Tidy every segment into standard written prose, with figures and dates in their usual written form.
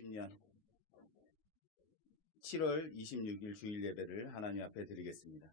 2020년 7월 26일 주일 예배를 하나님 앞에 드리겠습니다.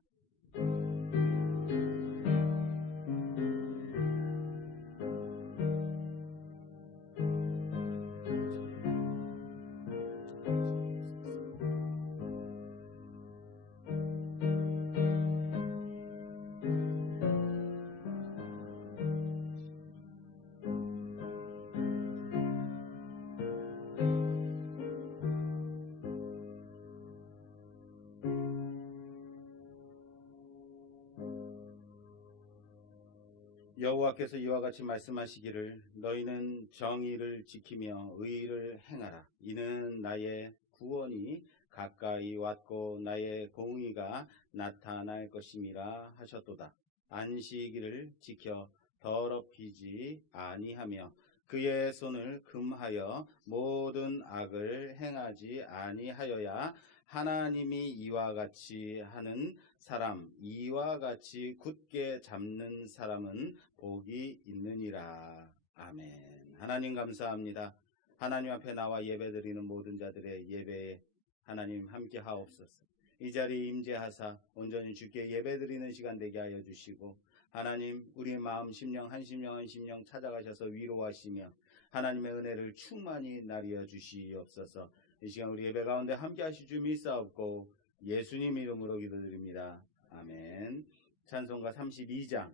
여호와께서 이와 같이 말씀하시기를 너희는 정의를 지키며 의를 행하라. 이는 나의 구원이 가까이 왔고 나의 공의가 나타날 것임이라 하셨도다. 안식일을 지켜 더럽히지 아니하며 그의 손을 금하여 모든 악을 행하지 아니하여야 하나님이 이와 같이 하는 사람, 이와 같이 굳게 잡는 사람은 복이 있느니라. 아멘. 하나님 감사합니다. 하나님 앞에 나와 예배드리는 모든 자들의 예배에 하나님 함께 하옵소서. 이 자리에 임재하사 온전히 주께 예배드리는 시간 되게 하여 주시고 하나님 우리의 마음 심령 한 심령 찾아가셔서 위로하시며 하나님의 은혜를 충만히 나리어 주시옵소서. 이 시간 우리 예배 가운데 함께 하실 줄 믿사옵고 예수님 이름으로 기도드립니다. 아멘. 찬송가 32장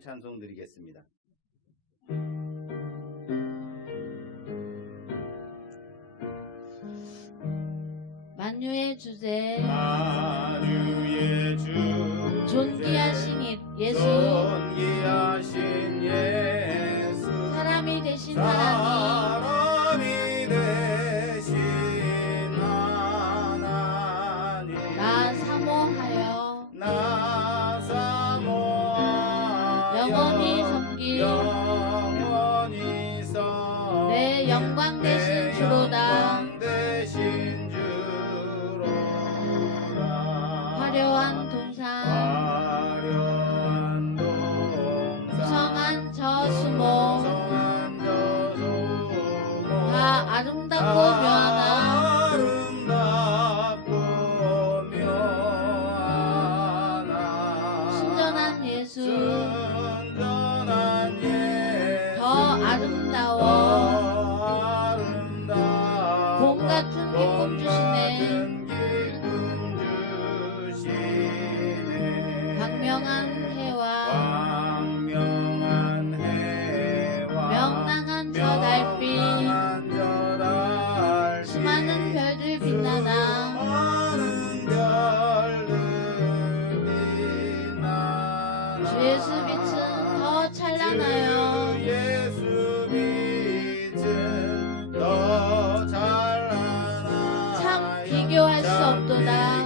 찬송 드리겠습니다. 만유의 주제 존귀하신 예수 사람이 되신 하나님 나 사모하여 영원히 섬길 내 영광 되신 주로다. 화려한 동산 무성한 저 수목 다 아름답고 묘하나 순전한 예수 더 아름다워 봄 같은 기쁨 주시네. 광명한 해와 명랑한 저 달빛 수많은 별들 빛나나 주 예수 빛은 더 찬란하여 참 비교할 수 없도다.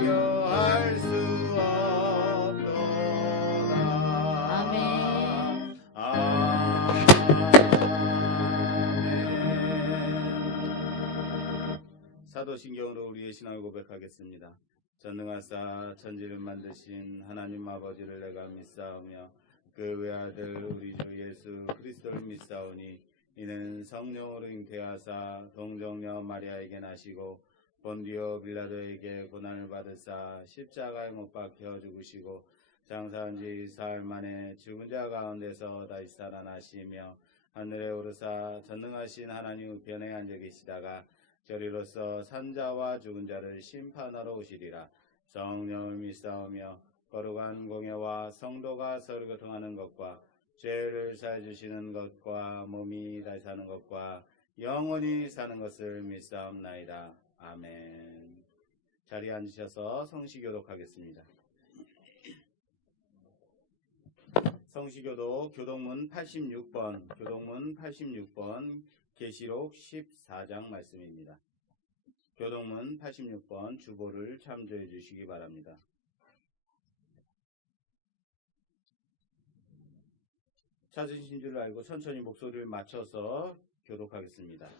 사도신경으로 우리의 신앙을 고백하겠습니다. 전능하사 천지를 만드신 하나님 아버지를 내가 믿사오며 그 외아들 우리 주 예수 그리스도를 믿사오니 이는 성령으로 잉태하사 동정녀 마리아에게 나시고 본디오 빌라도에게 고난을 받으사 십자가에 못 박혀 죽으시고 장사한 지 사흘 만에 죽은 자 가운데서 다시 살아나시며 하늘에 오르사 전능하신 하나님 우편에 앉아 계시다가 저리로서 산자와 죽은 자를 심판하러 오시리라. 성령을 믿사오며 거룩한 공예와 성도가 서로 교통하는 것과 죄를 사해 주시는 것과 몸이 다시 사는 것과 영원히 사는 것을 믿사옵나이다. 아멘. 자리에 앉으셔서 성시교독하겠습니다. 성시교독 교독문 86번 계시록 14장 말씀입니다. 교독문 86번 주보를 참조해 주시기 바랍니다. 찾으신 줄 알고 천천히 목소리를 맞춰서 교독하겠습니다.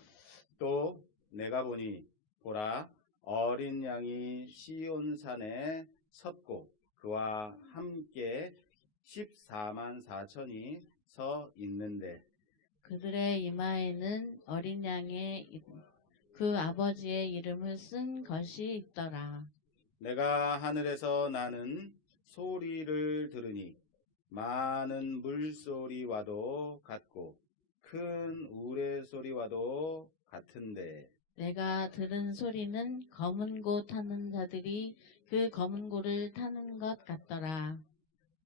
또 내가 보니 보라 어린 양이 시온산에 섰고 그와 함께 14만 4천이 서 있는데 그들의 이마에는 어린 양의 그 아버지의 이름을 쓴 것이 있더라. 내가 하늘에서 나는 소리를 들으니 많은 물소리와도 같고 큰 우레소리와도 같은데 내가 들은 소리는 검은 고 타는 자들이 그 검은 고를 타는 것 같더라.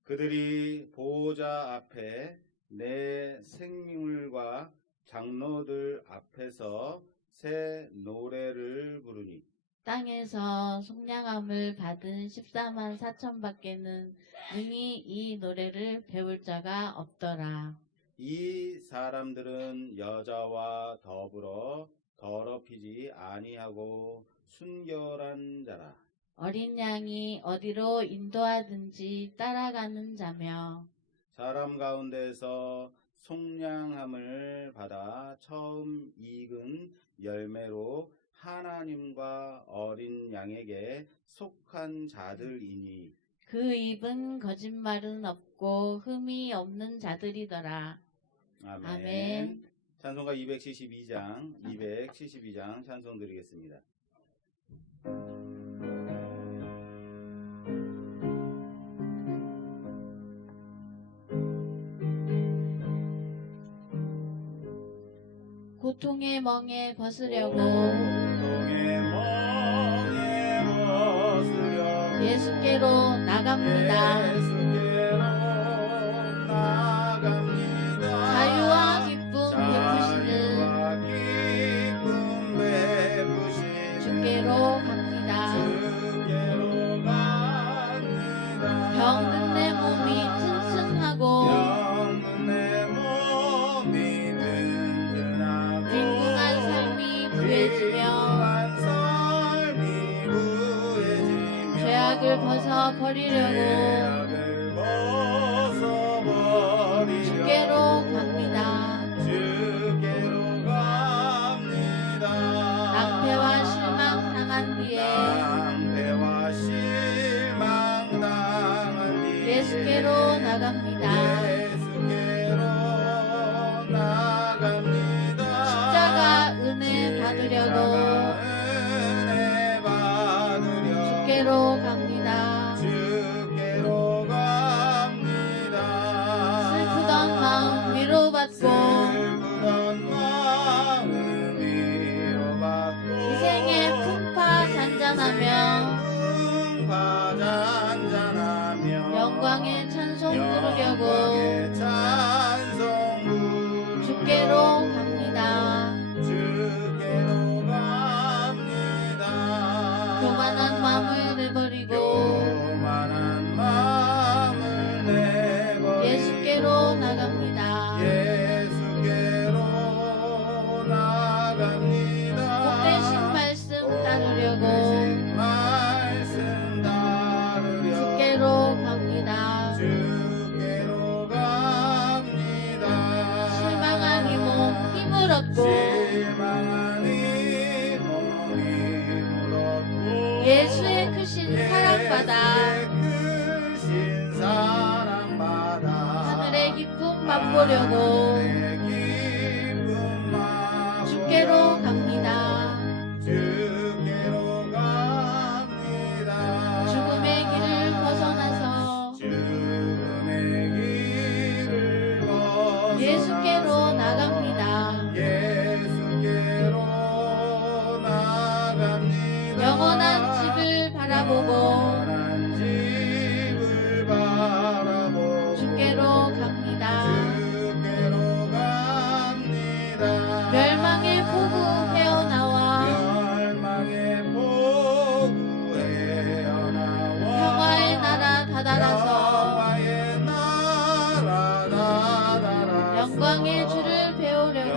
그들이 보호자 앞에 내 생물과 장로들 앞에서 새 노래를 부르니 땅에서 속량함을 받은 14만 4천 밖에는 능히 이 노래를 배울 자가 없더라. 이 사람들은 여자와 더불어 더럽히지 아니하고 순결한 자라. 어린 양이 어디로 인도하든지 따라가는 자며 사람 가운데서 속량함을 받아 처음 익은 열매로 하나님과 어린 양에게 속한 자들이니 그 입은 거짓말은 없고 흠이 없는 자들이더라. 아멘. 아멘. 찬송가 272장 찬송 드리겠습니다. 고통의 멍에 벗으려고 예수께로 나갑니다. 자유와 기쁨 베푸시는 주께로 갑니다. 병든 내 몸이 튼튼하고 빈궁한 삶이 부해지며 죄악을 벗어버리려고 주께로 갑니다. 낭패와 실망 당한 뒤에 예수께로 나갑니다. 십자가 은혜 받으려고 주께로 갑니다. 슬프던 마음 위로받고 희생의 풍파 잔잔하며 영광의 찬송 부르려고 주께로 갑니다. 교만한 마음을 내버리고 예수께로 나갑니다. 복되신 말씀 따르려고 주께로 갑니다. 실망한 이 몸 힘을 얻고 예수의 크신 사랑받아 하늘의 기쁨 맛보려고 주께로 갑니다. 죽음의 길을 벗어나서 예수께로 나갑니다. 영원한 집을 바라보고 주께로 갑니다. 멸망의 폭우 헤어나와 평화의 나라 다다라서 영광의 주를 배우려고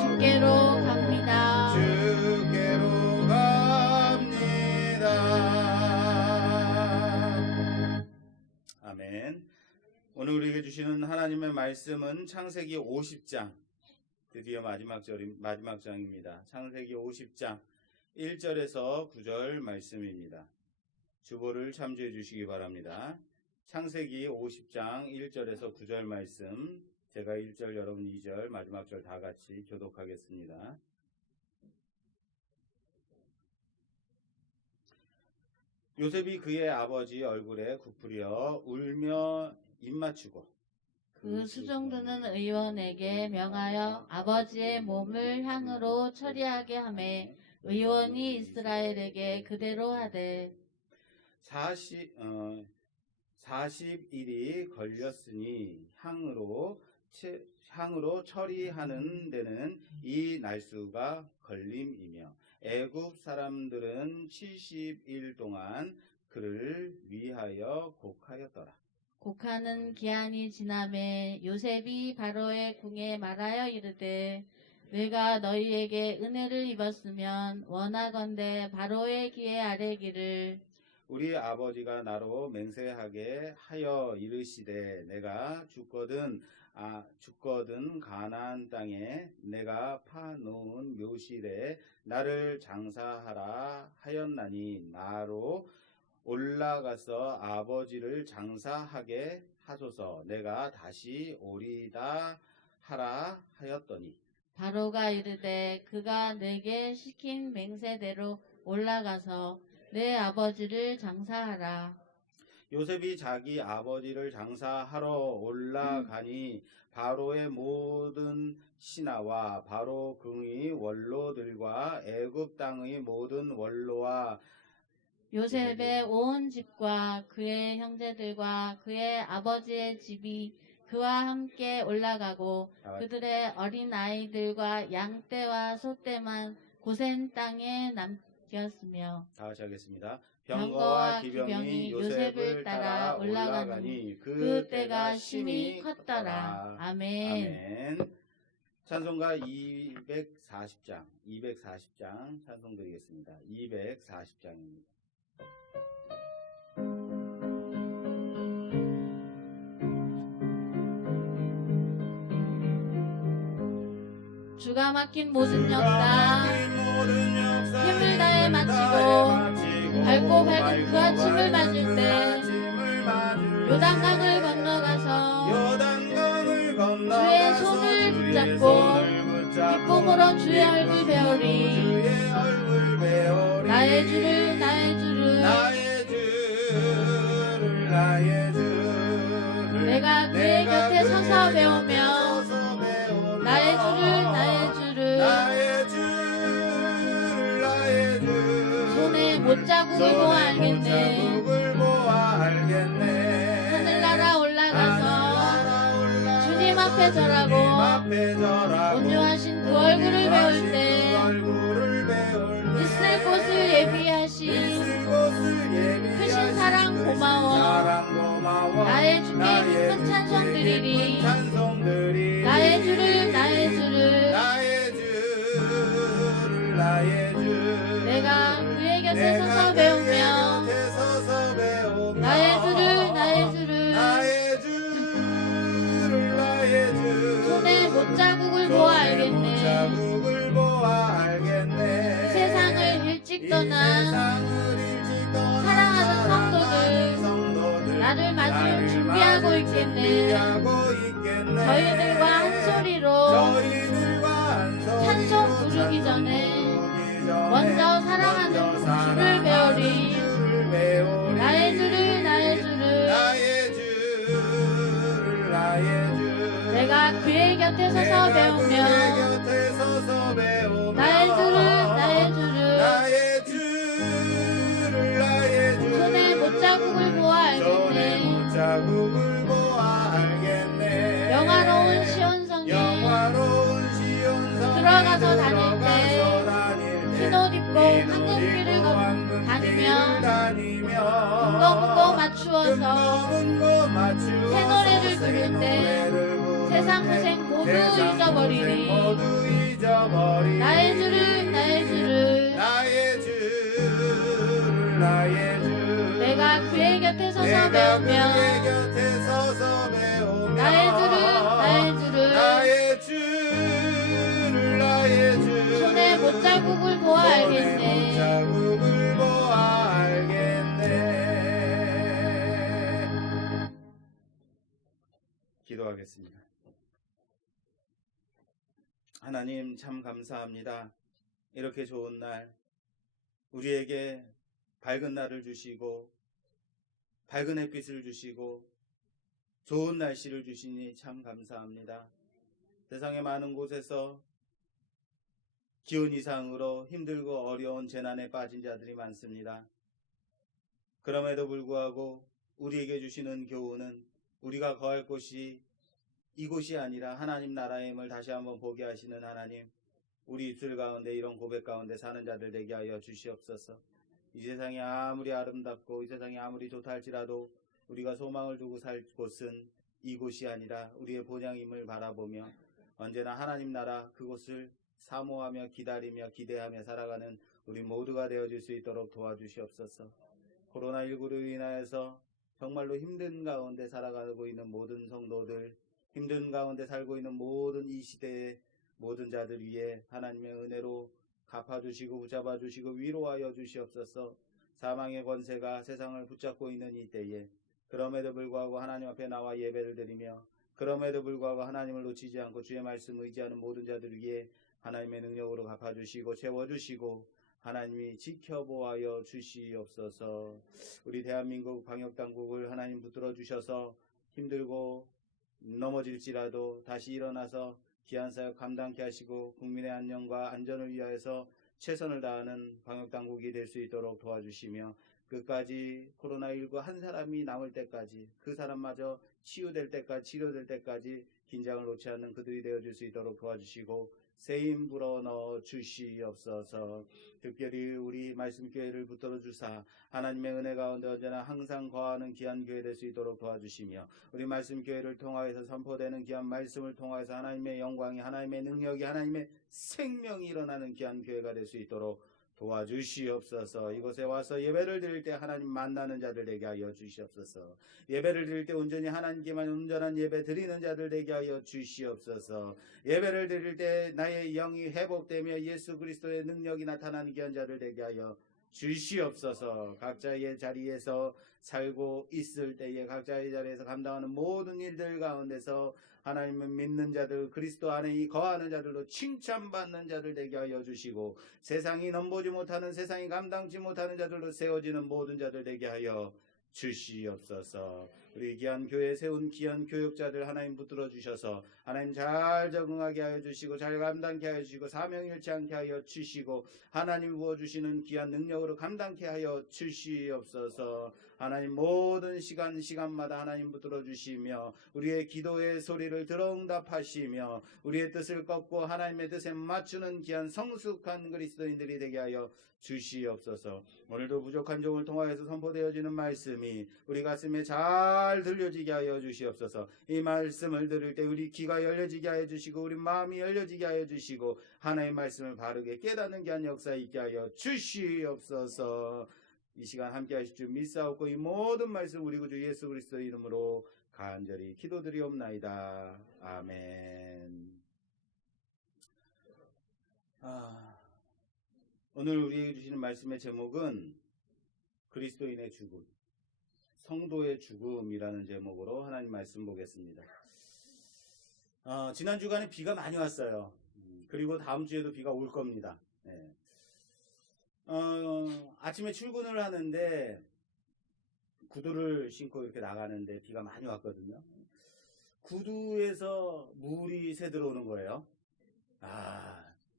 주께로 갑니다. 아멘. 오늘 우리에게 주시는 하나님의 말씀은 창세기 50장, 드디어 마지막 장입니다. 창세기 50장 1절에서 9절 말씀입니다. 주보를 참조해 주시기 바랍니다. 창세기 50장 1절에서 9절 말씀, 제가 1절, 여러분 2절, 마지막 절 다 같이 교독하겠습니다. 요셉이 그의 아버지 얼굴에 굽으려 울며 입맞추고 그 수종드는 의원에게 명하여 아버지의 몸을 향으로 처리하게 하매 의원이 이스라엘에게 그대로 하되 40일이 걸렸으니 향으로 처리하는 데는 이 날수가 걸림이며 애굽 사람들은 70일 동안 그를 위하여 곡하였더라. 곡하는 기한이 지나매 요셉이 바로의 궁에 말하여 이르되 내가 너희에게 은혜를 입었으면 원하건대 바로의 귀에 아뢰기를 우리 아버지가 나로 맹세하게 하여 이르시되 내가 죽거든 가나안 땅에 내가 파놓은 묘실에 나를 장사하라 하였나니 나로 올라가서 아버지를 장사하게 하소서. 내가 다시 오리다 하라 하였더니 바로가 이르되 그가 내게 시킨 맹세대로 올라가서 내 아버지를 장사하라. 요셉이 자기 아버지를 장사하러 올라가니 바로의 모든 신하와 바로 궁의 원로들과 애굽 땅의 모든 원로와 요셉의 온 집과 그의 형제들과 그의 아버지의 집이 그와 함께 올라가고 그들의 어린 아이들과 양떼와 소떼만 고센 땅에 남겼으며 다 같이 하겠습니다. 병거와 기병이 요셉을 따라 올라가니 그 때가 심히 컸더라. 아멘. 찬송가 240장 찬송 드리겠습니다. 240장입니다. 주가 막힌 모든 역사 힘을 다해 마치고 밝고 밝은 그 아침을 맞을 때 요단강을 건너가서 주의 손을 붙잡고 기쁨으로 주의 얼굴 배우리. 나의 주를 내가 그의 곁에 서서 배우며 나의 주를 손에 못자국을 보아 알겠네. 하늘나라 올라가서 주님 앞에 절하고 온유하신 그 얼굴을 배울 때 있을 곳을 예비하신 크신 사랑 고마워. 나의 주께 기쁜 찬송 드리리. 나의 주를 내가 그의 곁에 서서 배우며 나의 주를 손에 못자국을 보아 알겠네. 이 세상을 일찍 떠나 사랑하는 성도들 나를 맞을 준비하고 있겠네. 저희들과 한 소리로 찬송 부르기 전에 먼저 사랑하는 주를 배우리. 나의 주를 내가 그의 곁에 서서 배우며 나의 주를 손에 못자국을 보아 알겠네. 영화로운 시온 성에 들어가서 다닐 때 흰 옷 입고 황금길을 다니며 문거 맞추어서 새 노래를 부를 때 세상 고생 모두 잊어버리리. 나의 주를 내가 그의 곁에 서서 배우며 나의 주를 손에 못자국을 보아 알겠네. 기도하겠습니다. 하나님 참 감사합니다. 이렇게 좋은 날, 우리에게 밝은 날을 주시고 밝은 햇빛을 주시고 좋은 날씨를 주시니 참 감사합니다. 세상의 많은 곳에서 기온 이상으로 힘들고 어려운 재난에 빠진 자들이 많습니다. 그럼에도 불구하고 우리에게 주시는 교훈은 우리가 거할 곳이 이곳이 아니라 하나님 나라의 힘을 다시 한번 보게 하시는 하나님, 우리 입술 가운데 이런 고백 가운데 사는 자들 되게 하여 주시옵소서. 이 세상이 아무리 아름답고 이 세상이 아무리 좋다 할지라도 우리가 소망을 두고 살 곳은 이곳이 아니라 우리의 본향임을 바라보며 언제나 하나님 나라 그곳을 사모하며 기다리며 기대하며 살아가는 우리 모두가 되어줄 수 있도록 도와주시옵소서. 코로나19로 인하여서 정말로 힘든 가운데 살아가고 있는 모든 성도들, 힘든 가운데 살고 있는 모든 이 시대의 모든 자들 위에 하나님의 은혜로 갚아주시고 붙잡아주시고 위로하여 주시옵소서. 사망의 권세가 세상을 붙잡고 있는 이 때에 그럼에도 불구하고 하나님 앞에 나와 예배를 드리며 그럼에도 불구하고 하나님을 놓치지 않고 주의 말씀 의지하는 모든 자들 위에 하나님의 능력으로 갚아주시고 채워주시고 하나님이 지켜보아여 주시옵소서. 우리 대한민국 방역당국을 하나님 붙들어 주셔서 힘들고 넘어질지라도 다시 일어나서 귀한 사역 감당케 하시고 국민의 안녕과 안전을 위하여서 최선을 다하는 방역당국이 될 수 있도록 도와주시며 끝까지 코로나19 한 사람이 남을 때까지 그 사람마저 치유될 때까지 치료될 때까지 긴장을 놓지 않는 그들이 되어줄 수 있도록 도와주시고 세임 불어넣어 주시옵소서. 특별히 우리 말씀교회를 붙들어 주사 하나님의 은혜 가운데 언제나 항상 거하는 귀한 교회 될 수 있도록 도와주시며 우리 말씀교회를 통하여서 선포되는 귀한 말씀을 통하여서 하나님의 영광이 하나님의 능력이 하나님의 생명이 일어나는 귀한 교회가 될 수 있도록 도와주시옵소서. 이곳에 와서 예배를 드릴 때 하나님 만나는 자들 되게 하여 주시옵소서. 예배를 드릴 때 온전히 하나님께만 온전한 예배 드리는 자들 되게 하여 주시옵소서. 예배를 드릴 때 나의 영이 회복되며 예수 그리스도의 능력이 나타나는 귀한 자들 되게 하여 주시옵소서. 각자의 자리에서 살고 있을 때에 각자의 자리에서 감당하는 모든 일들 가운데서 하나님을 믿는 자들, 그리스도 안에 거하는 자들로 칭찬받는 자들 되게 하여 주시고 세상이 넘보지 못하는 세상이 감당치 못하는 자들로 세워지는 모든 자들 되게 하여 주시옵소서. 우리 귀한 교회에 세운 귀한 교육자들 하나님 붙들어 주셔서 하나님 잘 적응하게 하여 주시고 잘 감당케 하여 주시고 사명 잃지 않게 하여 주시고 하나님 부어주시는 귀한 능력으로 감당케 하여 주시옵소서. 하나님 모든 시간마다 하나님 붙들어 주시며 우리의 기도의 소리를 들어 응답하시며 우리의 뜻을 꺾고 하나님의 뜻에 맞추는 귀한 성숙한 그리스도인들이 되게 하여 주시옵소서. 오늘도 부족한 종을 통하여서 선포되어지는 말씀이 우리 가슴에 잘 들려지게 하여 주시옵소서. 이 말씀을 들을 때 우리 귀가 열려지게 하여 주시고 우리 마음이 열려지게 하여 주시고 하나님의 말씀을 바르게 깨닫는 귀한 역사 있게 하여 주시옵소서. 이 시간 함께 하실 줄 믿사옵고 이 모든 말씀 우리 구주 예수 그리스도의 이름으로 간절히 기도드리옵나이다. 아멘. 오늘 우리에게 주시는 말씀의 제목은 그리스도인의 죽음, 성도의 죽음이라는 제목으로 하나님 말씀 보겠습니다. 지난 주간에 비가 많이 왔어요. 그리고 다음 주에도 비가 올 겁니다. 네. 아침에 출근을 하는데 구두를 신고 이렇게 나가는데 비가 많이 왔거든요. 구두에서 물이 새 들어오는 거예요.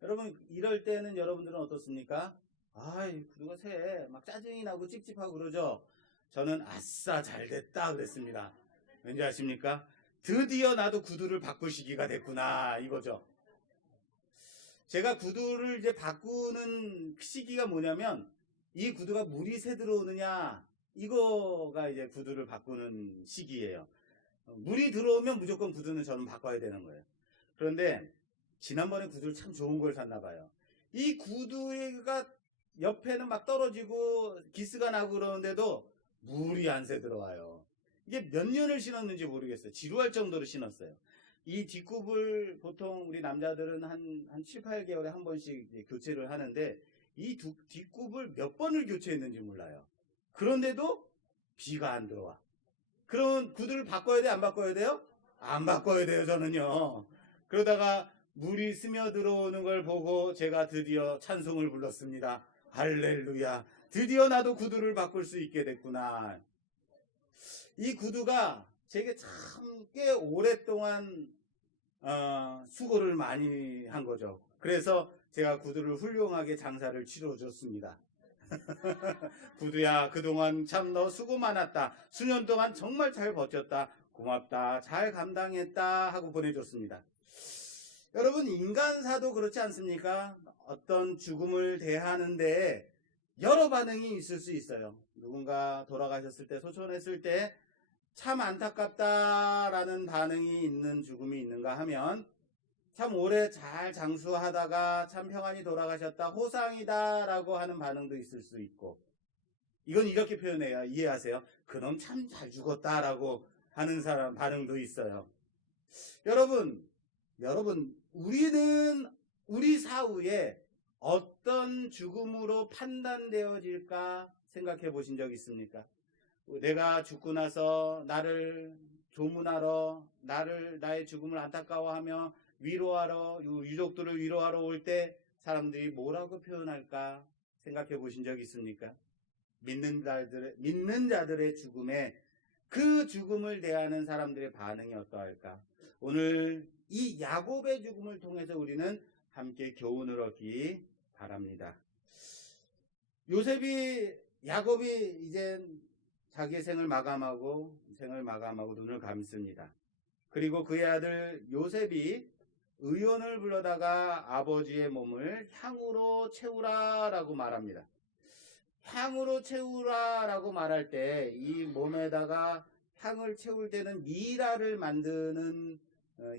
여러분 이럴 때는 여러분들은 어떻습니까? 구두가 새 막 짜증이 나고 찝찝하고 그러죠. 저는 아싸 잘됐다 그랬습니다. 왠지 아십니까? 드디어 나도 구두를 바꿀 시기가 됐구나 이거죠. 제가 구두를 이제 바꾸는 시기가 뭐냐면 이 구두가 물이 새 들어오느냐 이거가 이제 구두를 바꾸는 시기예요. 물이 들어오면 무조건 구두는 저는 바꿔야 되는 거예요. 그런데 지난번에 구두를 참 좋은 걸 샀나 봐요. 이 구두가 옆에는 막 떨어지고 기스가 나고 그러는데도 물이 안 새 들어와요. 이게 몇 년을 신었는지 모르겠어요. 지루할 정도로 신었어요. 이 뒷굽을 보통 우리 남자들은 한 7, 8개월에 한 번씩 교체를 하는데 이 뒷굽을 몇 번을 교체했는지 몰라요. 그런데도 비가 안 들어와. 그럼 구두를 바꿔야 돼? 안 바꿔야 돼요? 안 바꿔야 돼요, 저는요. 그러다가 물이 스며들어오는 걸 보고 제가 드디어 찬송을 불렀습니다. 할렐루야. 드디어 나도 구두를 바꿀 수 있게 됐구나. 이 구두가 제게 참 꽤 오랫동안 수고를 많이 한 거죠. 그래서 제가 구두를 훌륭하게 장사를 치러줬습니다. 구두야, 그동안 참 너 수고 많았다. 수년 동안 정말 잘 버텼다. 고맙다. 잘 감당했다. 하고 보내줬습니다. 여러분, 인간사도 그렇지 않습니까? 어떤 죽음을 대하는데 여러 반응이 있을 수 있어요. 누군가 돌아가셨을 때, 소천했을 때 참 안타깝다라는 반응이 있는 죽음이 있는가 하면, 참 오래 잘 장수하다가 참 평안히 돌아가셨다, 호상이다 라고 하는 반응도 있을 수 있고, 이건 이렇게 표현해요. 이해하세요? 그놈 참 잘 죽었다 라고 하는 사람 반응도 있어요. 여러분, 우리는 우리 사후에 어떤 죽음으로 판단되어질까 생각해 보신 적 있습니까? 내가 죽고 나서 나를 조문하러, 나의 죽음을 안타까워하며 위로하러, 유족들을 위로하러 올 때 사람들이 뭐라고 표현할까 생각해 보신 적 있습니까? 믿는 자들의 죽음에, 그 죽음을 대하는 사람들의 반응이 어떠할까? 오늘 이 야곱의 죽음을 통해서 우리는 함께 교훈을 얻기 바랍니다. 야곱이 이제 자기의 생을 마감하고 눈을 감습니다. 그리고 그의 아들 요셉이 의원을 불러다가 아버지의 몸을 향으로 채우라라고 말합니다. 향으로 채우라라고 말할 때 이 몸에다가 향을 채울 때는 미라를 만드는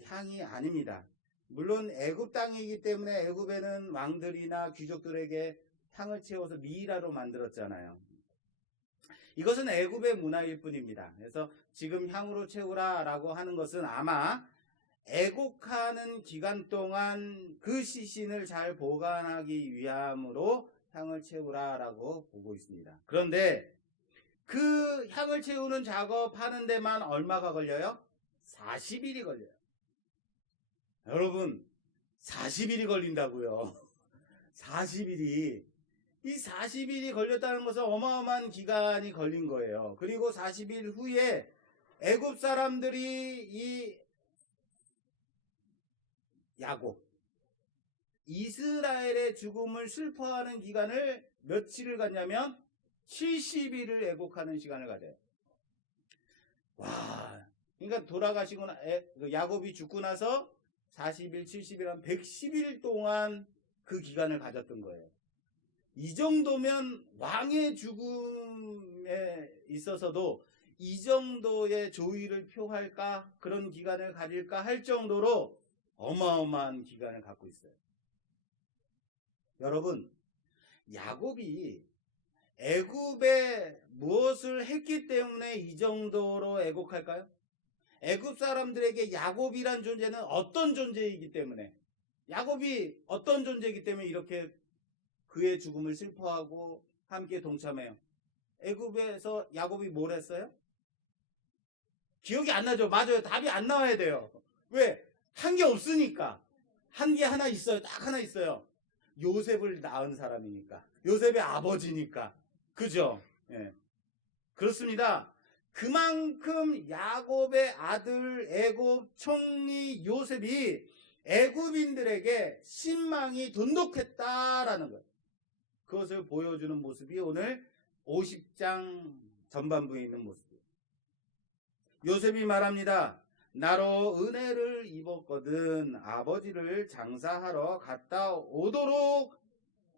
향이 아닙니다. 물론 애굽 땅이기 때문에 애굽에는 왕들이나 귀족들에게 향을 채워서 미라로 만들었잖아요. 이것은 애굽의 문화일 뿐입니다. 그래서 지금 향으로 채우라라고 하는 것은 아마 애곡하는 기간 동안 그 시신을 잘 보관하기 위함으로 향을 채우라라고 보고 있습니다. 그런데 그 향을 채우는 작업하는 데만 얼마가 걸려요? 40일이 걸려요. 여러분, 40일이 걸린다고요. 40일이. 이 40일이 걸렸다는 것은 어마어마한 기간이 걸린 거예요. 그리고 40일 후에 애굽 사람들이 이 야곱, 이스라엘의 죽음을 슬퍼하는 기간을 며칠을 갖냐면 70일을 애곡하는 시간을 가져요. 와, 그러니까 돌아가시거나 야곱이 죽고 나서 40일, 70일, 한 110일 동안 그 기간을 가졌던 거예요. 이 정도면 왕의 죽음에 있어서도 이 정도의 조의를 표할까, 그런 기간을 가질까 할 정도로 어마어마한 기간을 갖고 있어요. 여러분, 야곱이 애굽에 무엇을 했기 때문에 이 정도로 애곡할까요? 애굽 사람들에게 야곱이란 존재는 어떤 존재이기 때문에, 야곱이 어떤 존재이기 때문에 이렇게 그의 죽음을 슬퍼하고 함께 동참해요. 애굽에서 야곱이 뭘 했어요? 기억이 안 나죠? 맞아요. 답이 안 나와야 돼요. 왜? 한 게 없으니까. 한 게 하나 있어요. 딱 하나 있어요. 요셉을 낳은 사람이니까. 요셉의 아버지니까. 그죠? 예. 그렇습니다. 그만큼 야곱의 아들 애굽 총리 요셉이 애굽인들에게 신망이 돈독했다라는 거예요. 그것을 보여주는 모습이 오늘 50장 전반부에 있는 모습이에요. 요셉이 말합니다. 나로 은혜를 입었거든 아버지를 장사하러 갔다 오도록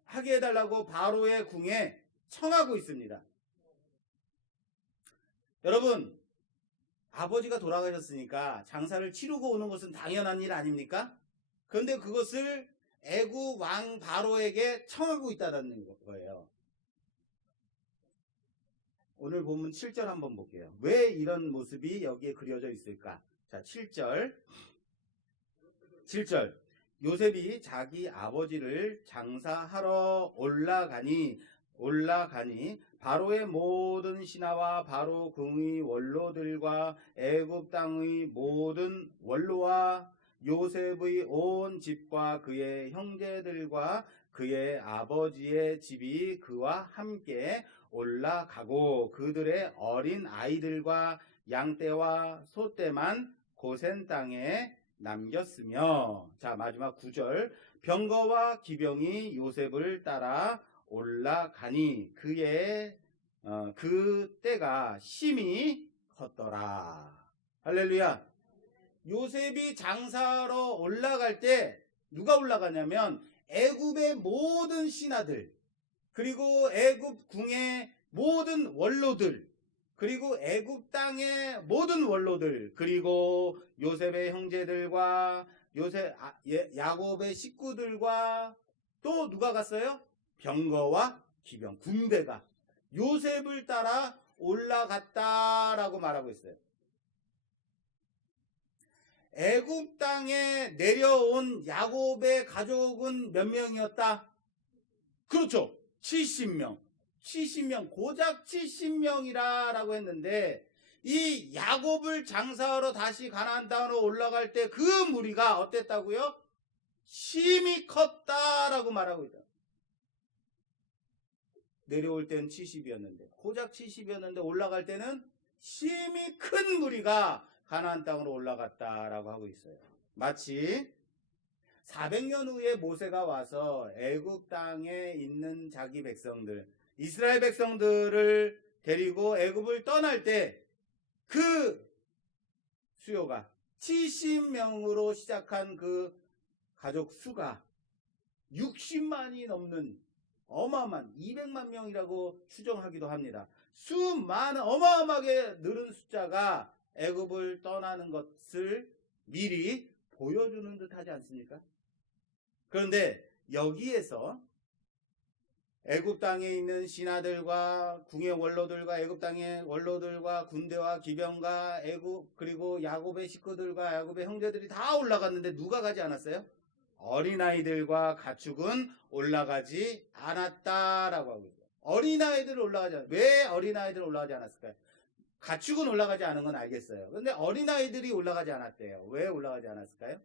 하게 해달라고 바로의 궁에 청하고 있습니다. 여러분, 아버지가 돌아가셨으니까 장사를 치르고 오는 것은 당연한 일 아닙니까? 그런데 그것을 애굽 왕 바로에게 청하고 있다는 거예요. 오늘 본문 7절 한번 볼게요. 왜 이런 모습이 여기에 그려져 있을까? 자, 7절. 요셉이 자기 아버지를 장사하러 올라가니 올라가니 바로의 모든 신하와 바로 궁의 원로들과 애굽 땅의 모든 원로와 요셉의 온 집과 그의 형제들과 그의 아버지의 집이 그와 함께 올라가고 그들의 어린 아이들과 양떼와 소떼만 고센 땅에 남겼으며. 자, 마지막 9절. 병거와 기병이 요셉을 따라 올라가니 그 때가 심히 컸더라. 할렐루야. 요셉이 장사하러 올라갈 때 누가 올라가냐면 애굽의 모든 신하들, 그리고 애굽 궁의 모든 원로들, 그리고 애굽 땅의 모든 원로들, 그리고 요셉의 형제들과 야곱의 식구들과 또 누가 갔어요? 병거와 기병, 군대가 요셉을 따라 올라갔다라고 말하고 있어요. 애굽 땅에 내려온 야곱의 가족은 몇 명이었다? 그렇죠. 70명. 70명, 고작 70명이라고 했는데, 이 야곱을 장사하러 다시 가나안 땅으로 올라갈 때 그 무리가 어땠다고요? 심히 컸다라고 말하고 있다. 내려올 때는 70이었는데, 고작 70이었는데 올라갈 때는 심히 큰 무리가 가나안 땅으로 올라갔다라고 하고 있어요. 마치 400년 후에 모세가 와서 애굽 땅에 있는 자기 백성들, 이스라엘 백성들을 데리고 애굽을 떠날 때 그 수요가 70명으로 시작한 그 가족 수가 60만이 넘는 어마어마한 200만 명이라고 추정하기도 합니다. 수많은 어마어마하게 늘은 숫자가 애굽을 떠나는 것을 미리 보여주는 듯 하지 않습니까? 그런데 여기에서 애굽 땅에 있는 신하들과 궁의 원로들과 애굽 땅의 원로들과 군대와 기병과 애굽 그리고 야곱의 식구들과 야곱의 형제들이 다 올라갔는데 누가 가지 않았어요? 어린아이들과 가축은 올라가지 않았다라고 하고 있어요. 어린아이들 올라가지 않았어요. 왜 어린아이들 올라가지 않았을까요? 가축은 올라가지 않은 건 알겠어요. 그런데 어린아이들이 올라가지 않았대요. 왜 올라가지 않았을까요?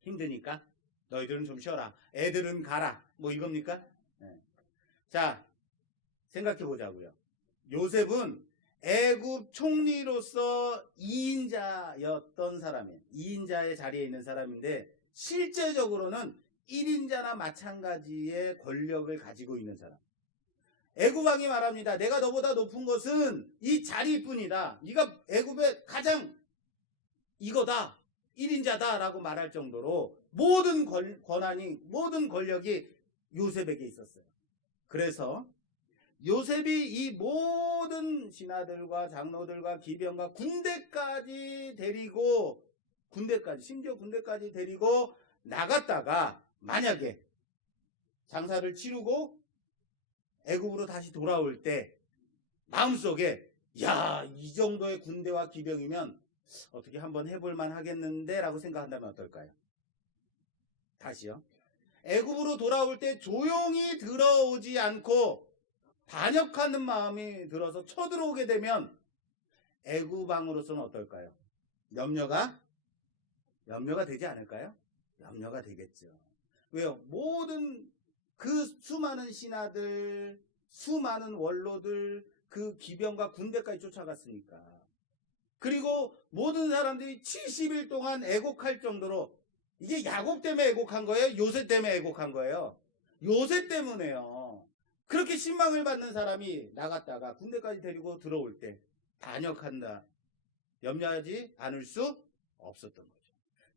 힘드니까? 너희들은 좀 쉬어라. 애들은 가라. 뭐 이겁니까? 네. 자, 생각해 보자고요. 요셉은 애굽 총리로서 2인자였던 사람이에요. 2인자의 자리에 있는 사람인데 실제적으로는 1인자나 마찬가지의 권력을 가지고 있는 사람. 애굽 왕이 말합니다. 내가 너보다 높은 것은 이 자리뿐이다. 네가 애굽의 가장 이거다. 1인자다라고 말할 정도로 모든 권한이, 모든 권력이 요셉에게 있었어요. 그래서 요셉이 이 모든 신하들과 장로들과 기병과 군대까지 데리고, 심지어 군대까지 데리고 나갔다가 만약에 장사를 치르고 애굽으로 다시 돌아올 때 마음속에 야, 이 정도의 군대와 기병이면 어떻게 한번 해볼만 하겠는데 라고 생각한다면 어떨까요? 다시요. 애굽으로 돌아올 때 조용히 들어오지 않고 반역하는 마음이 들어서 쳐들어오게 되면 애굽 왕으로서는 어떨까요? 염려가 되지 않을까요? 염려가 되겠죠. 왜요? 모든 그 수많은 신하들, 수많은 원로들, 그 기병과 군대까지 쫓아갔으니까. 그리고 모든 사람들이 70일 동안 애곡할 정도로, 이게 야곱 때문에 애곡한 거예요? 요셉 때문에 애곡한 거예요? 요셉 때문에요. 그렇게 신망을 받는 사람이 나갔다가 군대까지 데리고 들어올 때 반역한다. 염려하지 않을 수 없었던 거죠.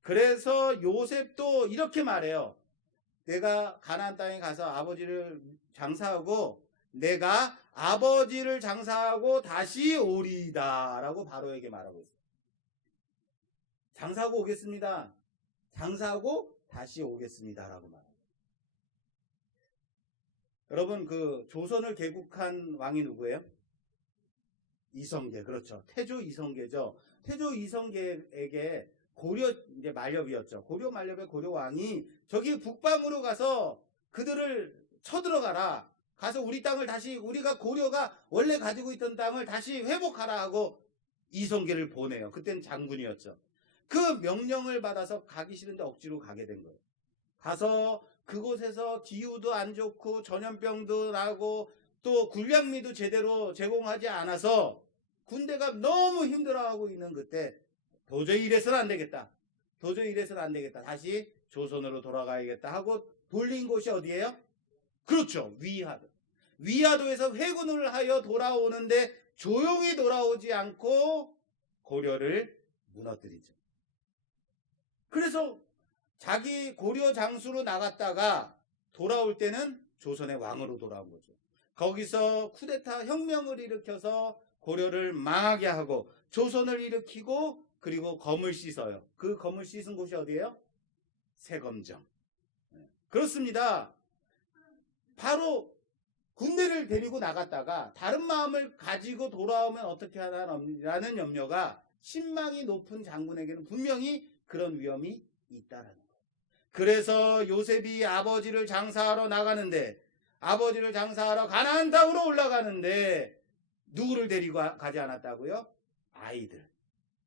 그래서 요셉도 이렇게 말해요. 내가 가나안 땅에 가서 아버지를 장사하고 내가 아버지를 장사하고 다시 오리이다 라고 바로에게 말하고 있어요. 장사하고 오겠습니다. 장사하고 다시 오겠습니다 라고 말합니다. 여러분, 그 조선을 개국한 왕이 누구예요? 이성계. 그렇죠. 태조 이성계죠. 태조 이성계에게 고려 이제 만렵이었죠. 고려 만렵의 고려 왕이 저기 북방으로 가서 그들을 쳐들어가라. 가서 우리 땅을 다시, 우리가 고려가 원래 가지고 있던 땅을 다시 회복하라 하고 이성계를 보내요. 그때는 장군이었죠. 그 명령을 받아서 가기 싫은데 억지로 가게 된 거예요. 가서 그곳에서 기후도 안 좋고 전염병도 나고 또 군량미도 제대로 제공하지 않아서 군대가 너무 힘들어하고 있는 그때 도저히 이래서는 안 되겠다. 도저히 이래서는 안 되겠다. 다시 조선으로 돌아가야겠다 하고 돌린 곳이 어디예요? 그렇죠. 위하도. 위하도에서 회군을 하여 돌아오는데 조용히 돌아오지 않고 고려를 무너뜨리죠. 그래서 자기 고려 장수로 나갔다가 돌아올 때는 조선의 왕으로 돌아온 거죠. 거기서 쿠데타 혁명을 일으켜서 고려를 망하게 하고 조선을 일으키고 그리고 검을 씻어요. 그 검을 씻은 곳이 어디예요? 세검정. 그렇습니다. 바로 군대를 데리고 나갔다가 다른 마음을 가지고 돌아오면 어떻게 하라는 염려가 신망이 높은 장군에게는 분명히 그런 위험이 있다라는 거예요. 그래서 요셉이 아버지를 장사하러 나가는데, 아버지를 장사하러 가나안 땅으로 올라가는데 누구를 데리고 가지 않았다고요?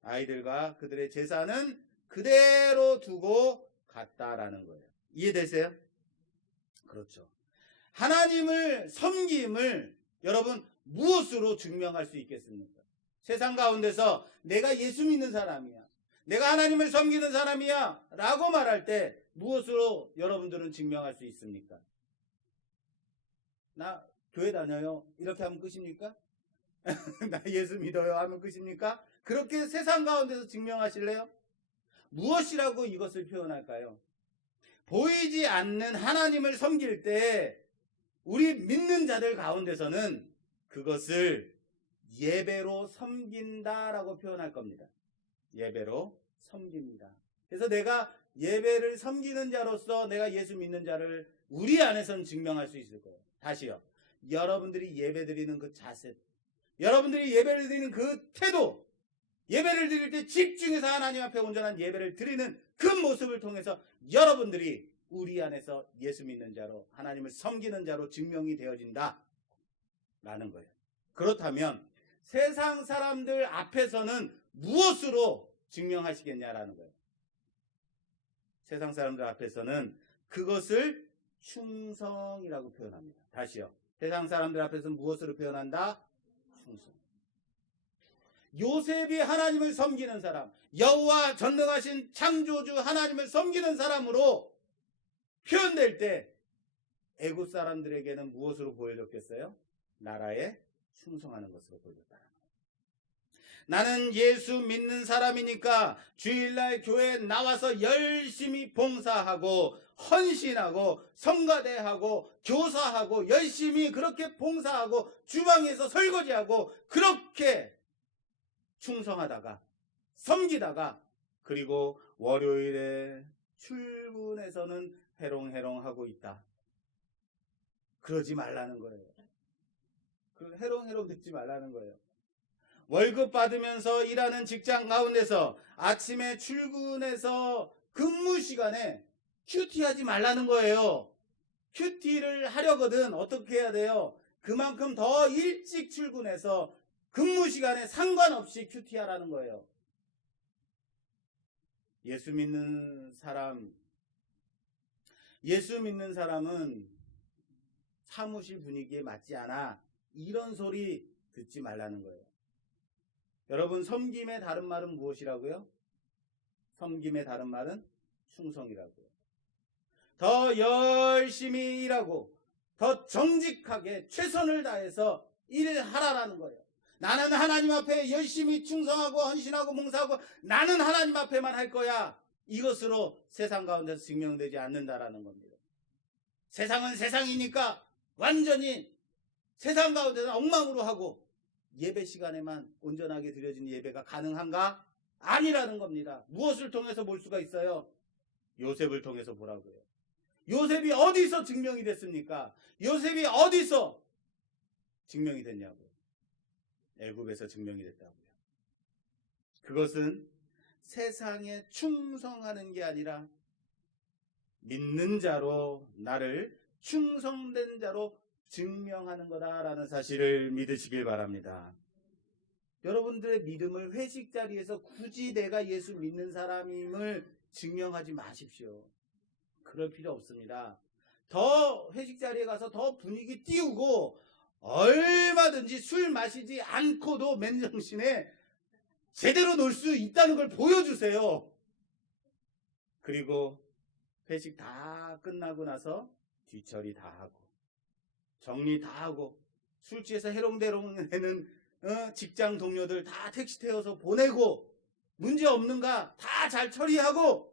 아이들과 그들의 재산은 그대로 두고 갔다라는 거예요. 이해되세요? 그렇죠. 하나님을 섬김을 여러분 무엇으로 증명할 수 있겠습니까? 세상 가운데서 내가 예수 믿는 사람이야, 내가 하나님을 섬기는 사람이야 라고 말할 때 무엇으로 여러분들은 증명할 수 있습니까? 나 교회 다녀요 이렇게 하면 끝입니까? 나 예수 믿어요 하면 끝입니까? 그렇게 세상 가운데서 증명하실래요? 무엇이라고 이것을 표현할까요? 보이지 않는 하나님을 섬길 때 우리 믿는 자들 가운데서는 그것을 예배로 섬긴다라고 표현할 겁니다. 예배로 섬깁니다. 그래서 내가 예배를 섬기는 자로서 내가 예수 믿는 자를 우리 안에서는 증명할 수 있을 거예요. 다시요. 여러분들이 예배 드리는 그 자세, 여러분들이 예배를 드리는 그 태도, 예배를 드릴 때 집중해서 하나님 앞에 온전한 예배를 드리는 그 모습을 통해서 여러분들이 우리 안에서 예수 믿는 자로, 하나님을 섬기는 자로 증명이 되어진다 라는 거예요. 그렇다면 세상 사람들 앞에서는 무엇으로 증명하시겠냐라는 거예요. 세상 사람들 앞에서는 그것을 충성이라고 표현합니다. 다시요. 세상 사람들 앞에서는 무엇으로 표현한다? 충성. 요셉이 하나님을 섬기는 사람, 여호와 전능하신 창조주 하나님을 섬기는 사람으로 표현될 때 애굽 사람들에게는 무엇으로 보여줬겠어요? 나라에 충성하는 것으로 보여줬다. 나는 예수 믿는 사람이니까 주일날 교회에 나와서 열심히 봉사하고 헌신하고 성가대하고 교사하고 열심히 그렇게 봉사하고 주방에서 설거지하고 그렇게 충성하다가 섬기다가 그리고 월요일에 출근해서는 해롱해롱하고 있다. 그러지 말라는 거예요. 그 해롱해롱 듣지 말라는 거예요. 월급 받으면서 일하는 직장 가운데서 아침에 출근해서 근무 시간에 큐티하지 말라는 거예요. 큐티를 하려거든 어떻게 해야 돼요? 그만큼 더 일찍 출근해서 근무 시간에 상관없이 큐티하라는 거예요. 예수 믿는 사람은 사무실 분위기에 맞지 않아. 이런 소리 듣지 말라는 거예요. 여러분, 섬김의 다른 말은 무엇이라고요? 섬김의 다른 말은 충성이라고요. 더 열심히 일하고 더 정직하게 최선을 다해서 일하라라는 거예요. 나는 하나님 앞에 열심히 충성하고 헌신하고 봉사하고 나는 하나님 앞에만 할 거야. 이것으로 세상 가운데서 증명되지 않는다라는 겁니다. 세상은 세상이니까 완전히 세상 가운데서 엉망으로 하고 예배 시간에만 온전하게 드려진 예배가 가능한가? 아니라는 겁니다. 무엇을 통해서 볼 수가 있어요? 요셉을 통해서 보라고요. 요셉이 어디서 증명이 됐습니까? 요셉이 어디서 증명이 됐냐고요. 애굽에서 증명이 됐다고요. 그것은 세상에 충성하는 게 아니라 믿는 자로 나를 충성된 자로 증명하는 거다라는 사실을 믿으시길 바랍니다. 여러분들의 믿음을 회식 자리에서 굳이 내가 예수 믿는 사람임을 증명하지 마십시오. 그럴 필요 없습니다. 더 회식 자리에 가서 더 분위기 띄우고 얼마든지 술 마시지 않고도 맨정신에 제대로 놀 수 있다는 걸 보여주세요. 그리고 회식 다 끝나고 나서 뒤처리 다 하고 정리 다 하고 술 취해서 해롱대롱하는 직장 동료들 다 택시 태워서 보내고 문제 없는가 다 잘 처리하고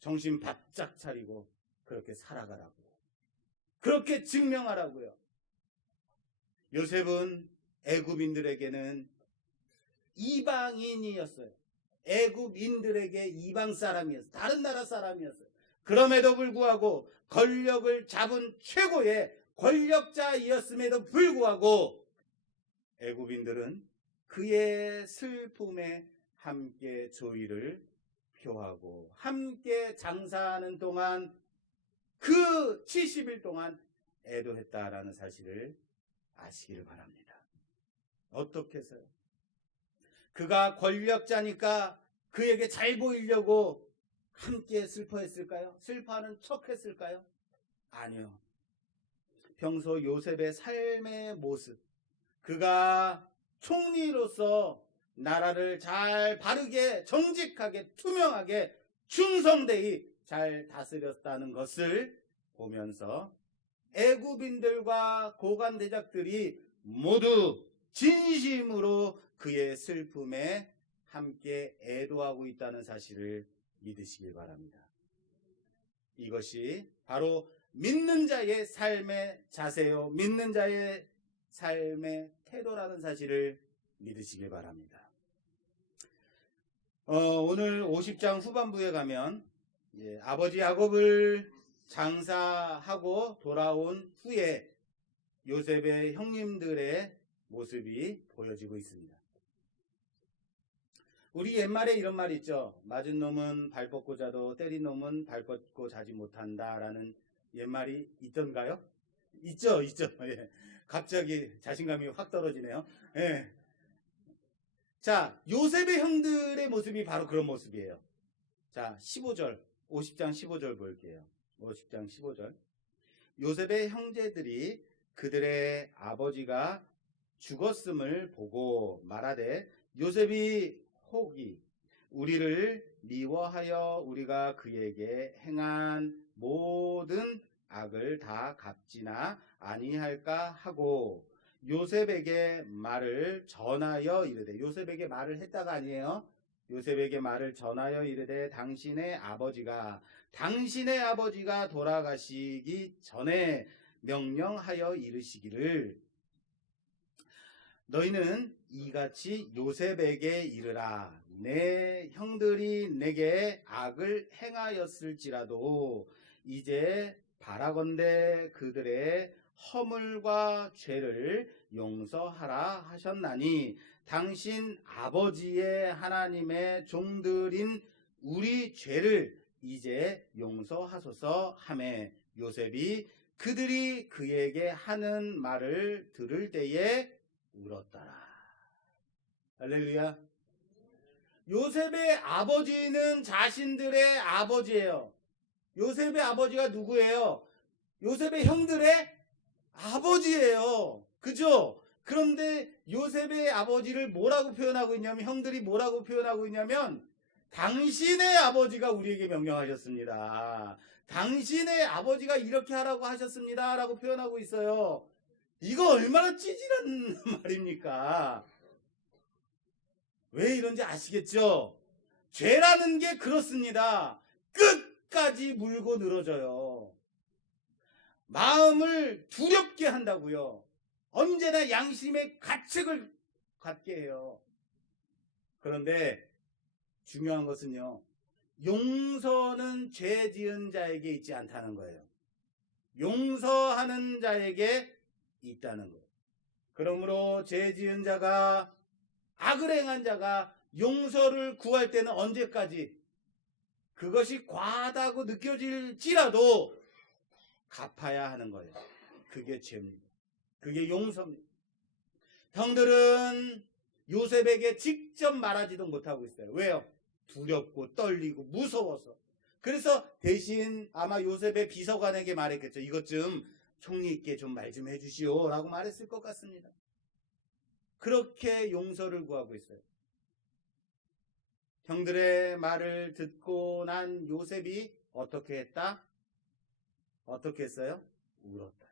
정신 바짝 차리고 그렇게 살아가라고. 그렇게 증명하라고요. 요셉은 애굽인들에게는 이방인이었어요. 애굽인들에게 이방 사람이었어요. 다른 나라 사람이었어요. 그럼에도 불구하고 권력을 잡은 최고의 권력자이었음에도 불구하고 애굽인들은 그의 슬픔에 함께 조의를 표하고 함께 장사하는 동안 그 70일 동안 애도했다라는 사실을 아시기를 바랍니다. 어떻게 해서요? 그가 권력자니까 그에게 잘 보이려고 함께 슬퍼했을까요? 슬퍼하는 척 했을까요? 아니요. 평소 요셉의 삶의 모습, 그가 총리로서 나라를 잘 바르게 정직하게 투명하게 충성되이 잘 다스렸다는 것을 보면서 애굽인들과 고관 대작들이 모두 진심으로 그의 슬픔에 함께 애도하고 있다는 사실을 믿으시길 바랍니다. 이것이 바로 믿는 자의 삶의 자세요. 믿는 자의 삶의 태도라는 사실을 믿으시길 바랍니다. 오늘 50장 후반부에 가면 아버지 야곱을 장사하고 돌아온 후에 요셉의 형님들의 모습이 보여지고 있습니다. 우리 옛말에 이런 말 있죠. 맞은 놈은 발 뻗고 자도 때린 놈은 발 뻗고 자지 못한다 라는 옛말이 있던가요? 있죠. 예. 갑자기 자신감이 확 떨어지네요. 예. 자, 요셉의 형들의 모습이 바로 그런 모습이에요. 자, 15절, 50장 15절 볼게요. 50장 15절. 요셉의 형제들이 그들의 아버지가 죽었음을 보고 말하되 요셉이 혹이 우리를 미워하여 우리가 그에게 행한 모든 악을 다 갚지나 아니할까 하고 요셉에게 말을 전하여 이르되, 요셉에게 말을 했다가 아니에요. 요셉에게 말을 전하여 이르되 당신의 아버지가 돌아가시기 전에 명령하여 이르시기를 너희는 이같이 요셉에게 이르라. 내 형들이 내게 악을 행하였을지라도 이제 바라건대 그들의 허물과 죄를 용서하라 하셨나니 당신 아버지의 하나님의 종들인 우리 죄를 이제 용서하소서 하매 요셉이 그들이 그에게 하는 말을 들을 때에 울었더라. 할렐루야. 요셉의 아버지는 자신들의 아버지예요. 요셉의 아버지가 누구예요? 요셉의 형들의 아버지예요. 그죠? 그런데 요셉의 아버지를 뭐라고 표현하고 있냐면, 형들이 뭐라고 표현하고 있냐면 당신의 아버지가 우리에게 명령하셨습니다. 당신의 아버지가 이렇게 하라고 하셨습니다 라고 표현하고 있어요. 이거 얼마나 찌질한 말입니까? 왜 이런지 아시겠죠? 죄라는 게 그렇습니다. 끝까지 물고 늘어져요. 마음을 두렵게 한다고요. 언제나 양심의 가책을 갖게 해요. 그런데 중요한 것은요, 용서는 죄 지은 자에게 있지 않다는 거예요. 용서하는 자에게 있다는 거예요. 그러므로 죄 지은 자가, 악을 행한 자가 용서를 구할 때는 언제까지? 그것이 과하다고 느껴질지라도 갚아야 하는 거예요. 그게 죄입니다. 그게 용서입니다. 형들은 요셉에게 직접 말하지도 못하고 있어요. 왜요? 두렵고 떨리고 무서워서. 그래서 대신 아마 요셉의 비서관에게 말했겠죠. 이것 좀 총리께 좀 말 좀 해주시오 라고 말했을 것 같습니다. 그렇게 용서를 구하고 있어요. 형들의 말을 듣고 난 요셉이 어떻게 했다? 어떻게 했어요? 울었다.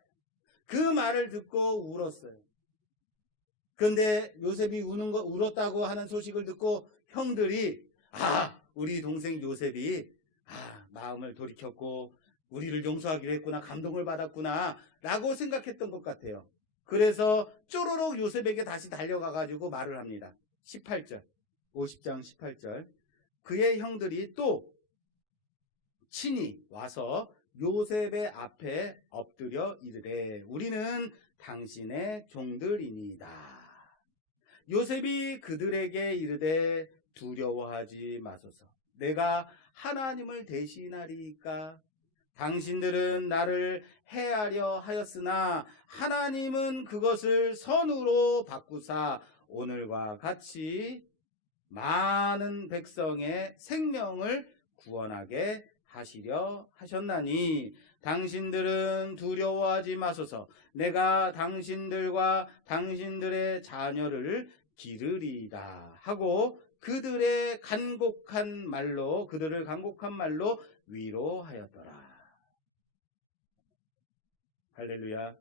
그 말을 듣고 울었어요. 그런데 요셉이 울었다고 하는 소식을 듣고 형들이 우리 동생 요셉이 마음을 돌이켰고 우리를 용서하기로 했구나, 감동을 받았구나 라고 생각했던 것 같아요. 그래서 쪼로록 요셉에게 다시 달려가가지고 말을 합니다. 18절, 50장 18절. 그의 형들이 또 친히 와서 요셉의 앞에 엎드려 이르되 우리는 당신의 종들이니이다. 요셉이 그들에게 이르되 두려워하지 마소서. 내가 하나님을 대신하리이까. 당신들은 나를 해하려 하였으나 하나님은 그것을 선으로 바꾸사 오늘과 같이 많은 백성의 생명을 구원하게 하시려 하셨나니 당신들은 두려워하지 마소서. 내가 당신들과 당신들의 자녀를 기르리이다 하고 그들을 간곡한 말로 위로하였더라. 할렐루야.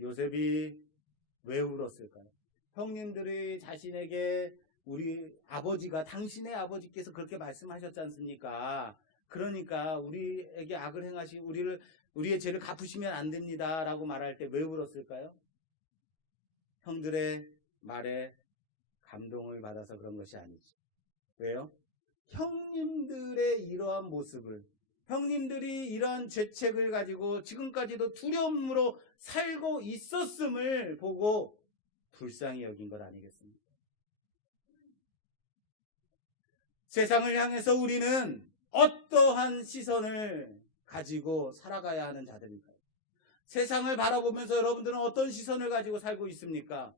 요셉이 왜 울었을까요? 형님들이 자신에게 우리 아버지가 당신의 아버지께서 그렇게 말씀하셨지 않습니까? 그러니까 우리에게 악을 행하시고 우리의 죄를 갚으시면 안 됩니다 라고 말할 때 왜 울었을까요? 형들의 말에 감동을 받아서 그런 것이 아니지. 왜요? 형님들의 이러한 모습을, 형님들이 이러한 죄책을 가지고 지금까지도 두려움으로 살고 있었음을 보고 불쌍히 여긴 것 아니겠습니까? 세상을 향해서 우리는 어떠한 시선을 가지고 살아가야 하는 자들일까요? 세상을 바라보면서 여러분들은 어떤 시선을 가지고 살고 있습니까?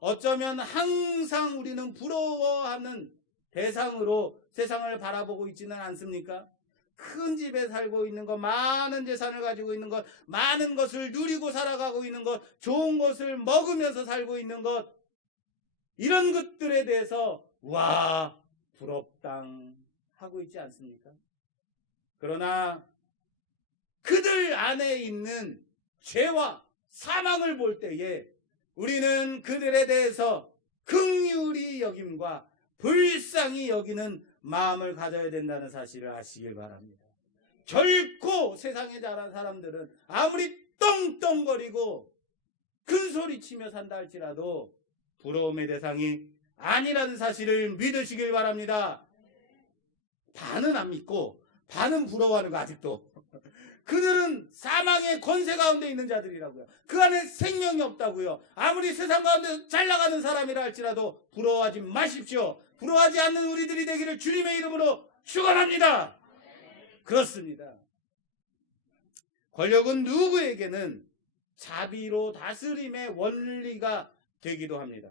어쩌면 항상 우리는 부러워하는 대상으로 세상을 바라보고 있지는 않습니까? 큰 집에 살고 있는 것, 많은 재산을 가지고 있는 것, 많은 것을 누리고 살아가고 있는 것, 좋은 것을 먹으면서 살고 있는 것, 이런 것들에 대해서 와, 부럽당 하고 있지 않습니까? 그러나 그들 안에 있는 죄와 사망을 볼 때에 우리는 그들에 대해서 긍휼히 여김과 불쌍히 여기는 마음을 가져야 된다는 사실을 아시길 바랍니다. 결코 세상에 자란 사람들은 아무리 떵떵거리고 큰소리치며 산다 할지라도 부러움의 대상이 아니라는 사실을 믿으시길 바랍니다. 반은 안 믿고 반은 부러워하는 거 아직도. 그들은 사망의 권세 가운데 있는 자들이라고요. 그 안에 생명이 없다고요. 아무리 세상 가운데 잘 나가는 사람이라 할지라도 부러워하지 마십시오. 부러워하지 않는 우리들이 되기를 주님의 이름으로 축원합니다. 그렇습니다. 권력은 누구에게는 자비로 다스림의 원리가 되기도 합니다.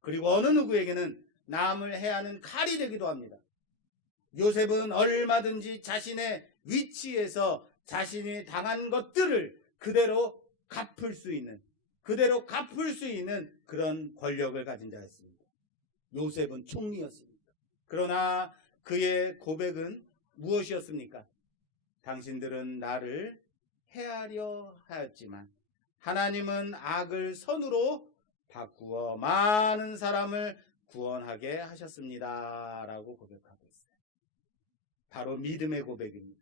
그리고 어느 누구에게는 남을 해하는 칼이 되기도 합니다. 요셉은 얼마든지 자신의 위치에서 자신이 당한 것들을 그대로 갚을 수 있는 그런 권력을 가진 자였습니다. 요셉은 총리였습니다. 그러나 그의 고백은 무엇이었습니까? 당신들은 나를 해하려 하였지만 하나님은 악을 선으로 바꾸어 많은 사람을 구원하게 하셨습니다 라고 고백하고 있어요. 바로 믿음의 고백입니다.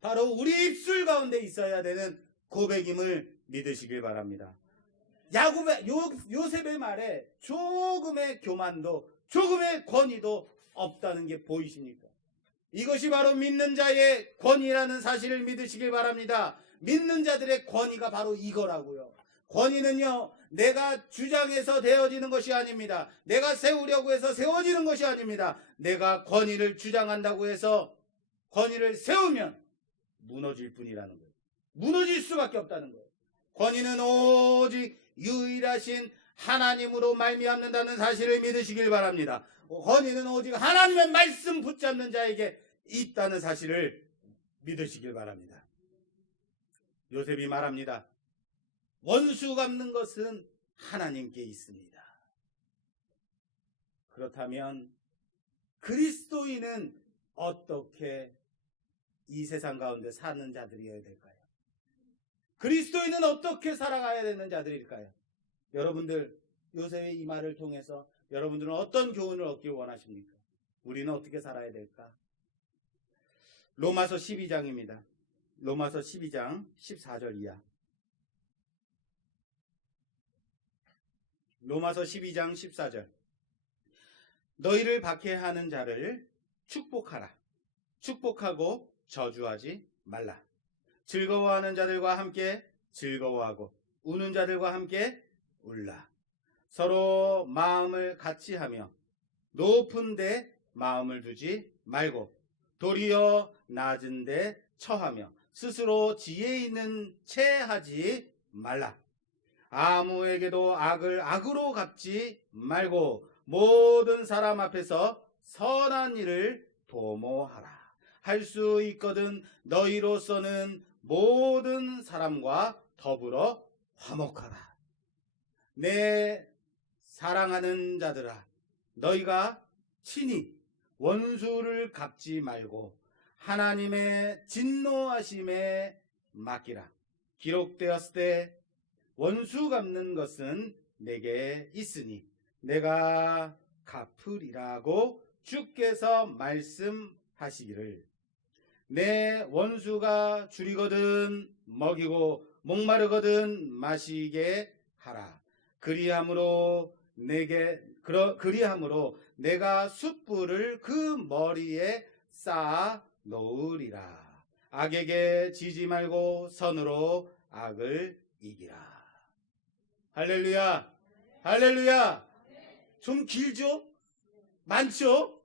바로 우리 입술 가운데 있어야 되는 고백임을 믿으시길 바랍니다. 요셉의 말에 조금의 교만도 조금의 권위도 없다는 게 보이십니까? 이것이 바로 믿는 자의 권위라는 사실을 믿으시길 바랍니다. 믿는 자들의 권위가 바로 이거라고요. 권위는요, 내가 주장해서 되어지는 것이 아닙니다. 내가 세우려고 해서 세워지는 것이 아닙니다. 내가 권위를 주장한다고 해서 권위를 세우면 무너질 뿐이라는 거예요. 무너질 수밖에 없다는 거예요. 권위는 오직 유일하신 하나님으로 말미암는다는 사실을 믿으시길 바랍니다. 권위는 오직 하나님의 말씀 붙잡는 자에게 있다는 사실을 믿으시길 바랍니다. 요셉이 말합니다. 원수 갚는 것은 하나님께 있습니다. 그렇다면 그리스도인은 어떻게 이 세상 가운데 사는 자들이어야 될까요? 그리스도인은 어떻게 살아가야 되는 자들일까요? 여러분들, 요셉의 이 말을 통해서 여러분들은 어떤 교훈을 얻길 원하십니까? 우리는 어떻게 살아야 될까? 로마서 12장입니다. 로마서 12장 14절 이하. 로마서 12장 14절. 너희를 박해하는 자를 축복하라. 축복하고 저주하지 말라. 즐거워하는 자들과 함께 즐거워하고 우는 자들과 함께 울라. 서로 마음을 같이 하며 높은 데 마음을 두지 말고 도리어 낮은 데 처하며 스스로 지혜 있는 채 하지 말라. 아무에게도 악을 악으로 갚지 말고 모든 사람 앞에서 선한 일을 도모하라. 할 수 있거든 너희로서는 모든 사람과 더불어 화목하라. 내 사랑하는 자들아, 너희가 친히 원수를 갚지 말고 하나님의 진노하심에 맡기라. 기록되었을 때 원수 갚는 것은 내게 있으니 내가 갚으리라고 주께서 말씀하시기를. 내 원수가 줄이거든 먹이고 목마르거든 마시게 하라. 그리함으로 내가 숯불을 그 머리에 쌓아 놓으리라. 악에게 지지 말고 선으로 악을 이기라. 할렐루야, 할렐루야. 좀 길죠? 많죠?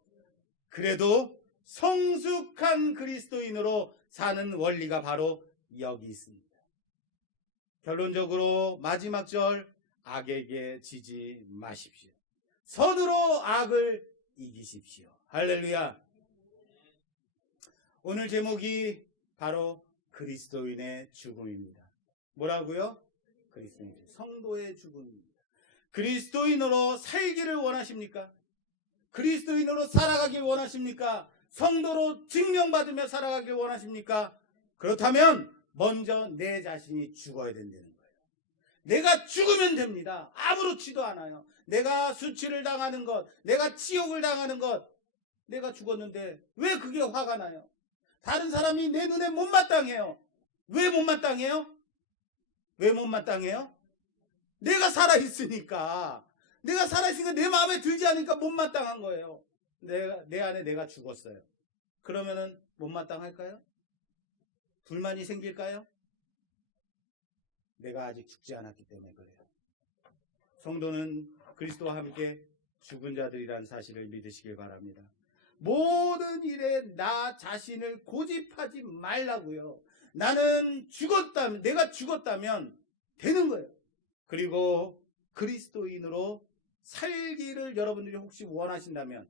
그래도 성숙한 그리스도인으로 사는 원리가 바로 여기 있습니다. 결론적으로 마지막 절, 악에게 지지 마십시오. 선으로 악을 이기십시오. 할렐루야. 오늘 제목이 바로 그리스도인의 죽음입니다. 뭐라고요? 그리스도인, 성도의 죽음입니다. 그리스도인으로 살기를 원하십니까? 그리스도인으로 살아가길 원하십니까? 성도로 증명받으며 살아가길 원하십니까? 그렇다면 먼저 내 자신이 죽어야 된다는 거예요. 내가 죽으면 됩니다. 아무렇지도 않아요. 내가 수치를 당하는 것, 내가 치욕을 당하는 것, 내가 죽었는데 왜 그게 화가 나요? 다른 사람이 내 눈에 못마땅해요. 왜 못마땅해요? 왜 못마땅해요? 내가 살아있으니까. 내가 살아있으니까 내 마음에 들지 않으니까 못마땅한 거예요. 내 안에 내가 죽었어요. 그러면은 못마땅할까요? 불만이 생길까요? 내가 아직 죽지 않았기 때문에 그래요. 성도는 그리스도와 함께 죽은 자들이라는 사실을 믿으시길 바랍니다. 모든 일에 나 자신을 고집하지 말라고요. 나는 죽었다면, 내가 죽었다면 되는 거예요. 그리고 그리스도인으로 살기를 여러분들이 혹시 원하신다면,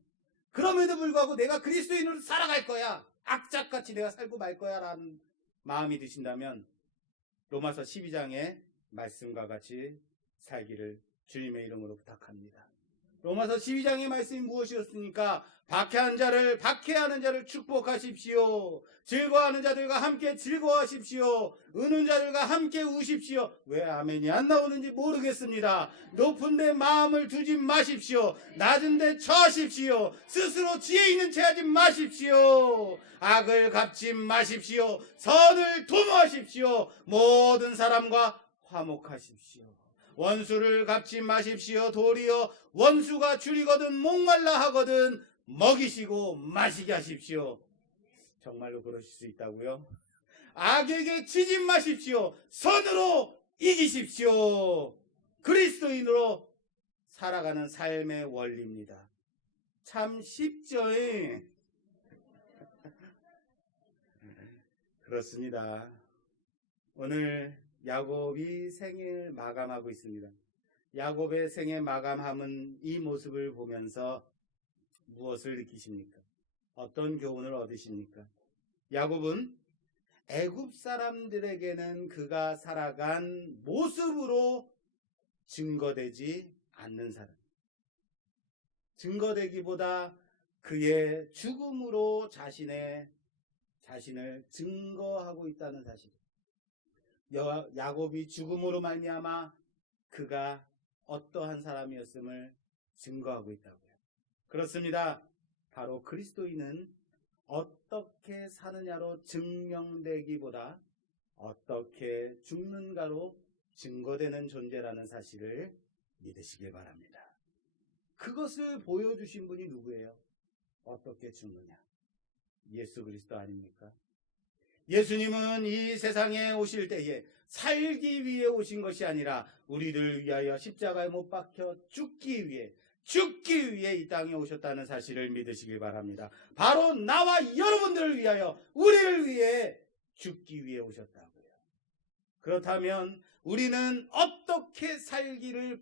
그럼에도 불구하고 내가 그리스도인으로 살아갈 거야, 악착같이 내가 살고 말 거야 라는 마음이 드신다면 로마서 12장의 말씀과 같이 살기를 주님의 이름으로 부탁합니다. 로마서 12장의 말씀이 무엇이었습니까? 박해하는 자를 축복하십시오. 즐거워하는 자들과 함께 즐거워하십시오. 우는 자들과 함께 우십시오. 왜 아멘이 안 나오는지 모르겠습니다. 높은 데 마음을 두지 마십시오. 낮은 데 처하십시오. 스스로 지혜 있는 채 하지 마십시오. 악을 갚지 마십시오. 선을 도모하십시오. 모든 사람과 화목하십시오. 원수를 갚지 마십시오. 도리어 원수가 줄이거든 목말라 하거든 먹이시고 마시게 하십시오. 정말로 그러실 수 있다고요? 악에게 지지 마십시오. 선으로 이기십시오. 그리스도인으로 살아가는 삶의 원리입니다. 참 쉽죠? 그렇습니다. 오늘 야곱이 생일 마감하고 있습니다. 야곱의 생애 마감함은 이 모습을 보면서 무엇을 느끼십니까? 어떤 교훈을 얻으십니까? 야곱은 애굽 사람들에게는 그가 살아간 모습으로 증거되지 않는 사람. 증거되기보다 그의 죽음으로 자신을 증거하고 있다는 사실. 야곱이 죽음으로 말미암아 그가 어떠한 사람이었음을 증거하고 있다고요. 그렇습니다. 바로 그리스도인은 어떻게 사느냐로 증명되기보다 어떻게 죽는가로 증거되는 존재라는 사실을 믿으시길 바랍니다. 그것을 보여주신 분이 누구예요? 어떻게 죽느냐? 예수 그리스도 아닙니까? 예수님은 이 세상에 오실 때에 살기 위해 오신 것이 아니라 우리를 위하여 십자가에 못 박혀 죽기 위해 이 땅에 오셨다는 사실을 믿으시길 바랍니다. 바로 나와 여러분들을 위하여, 우리를 위해 죽기 위해 오셨다고요. 그렇다면 우리는 어떻게 살기를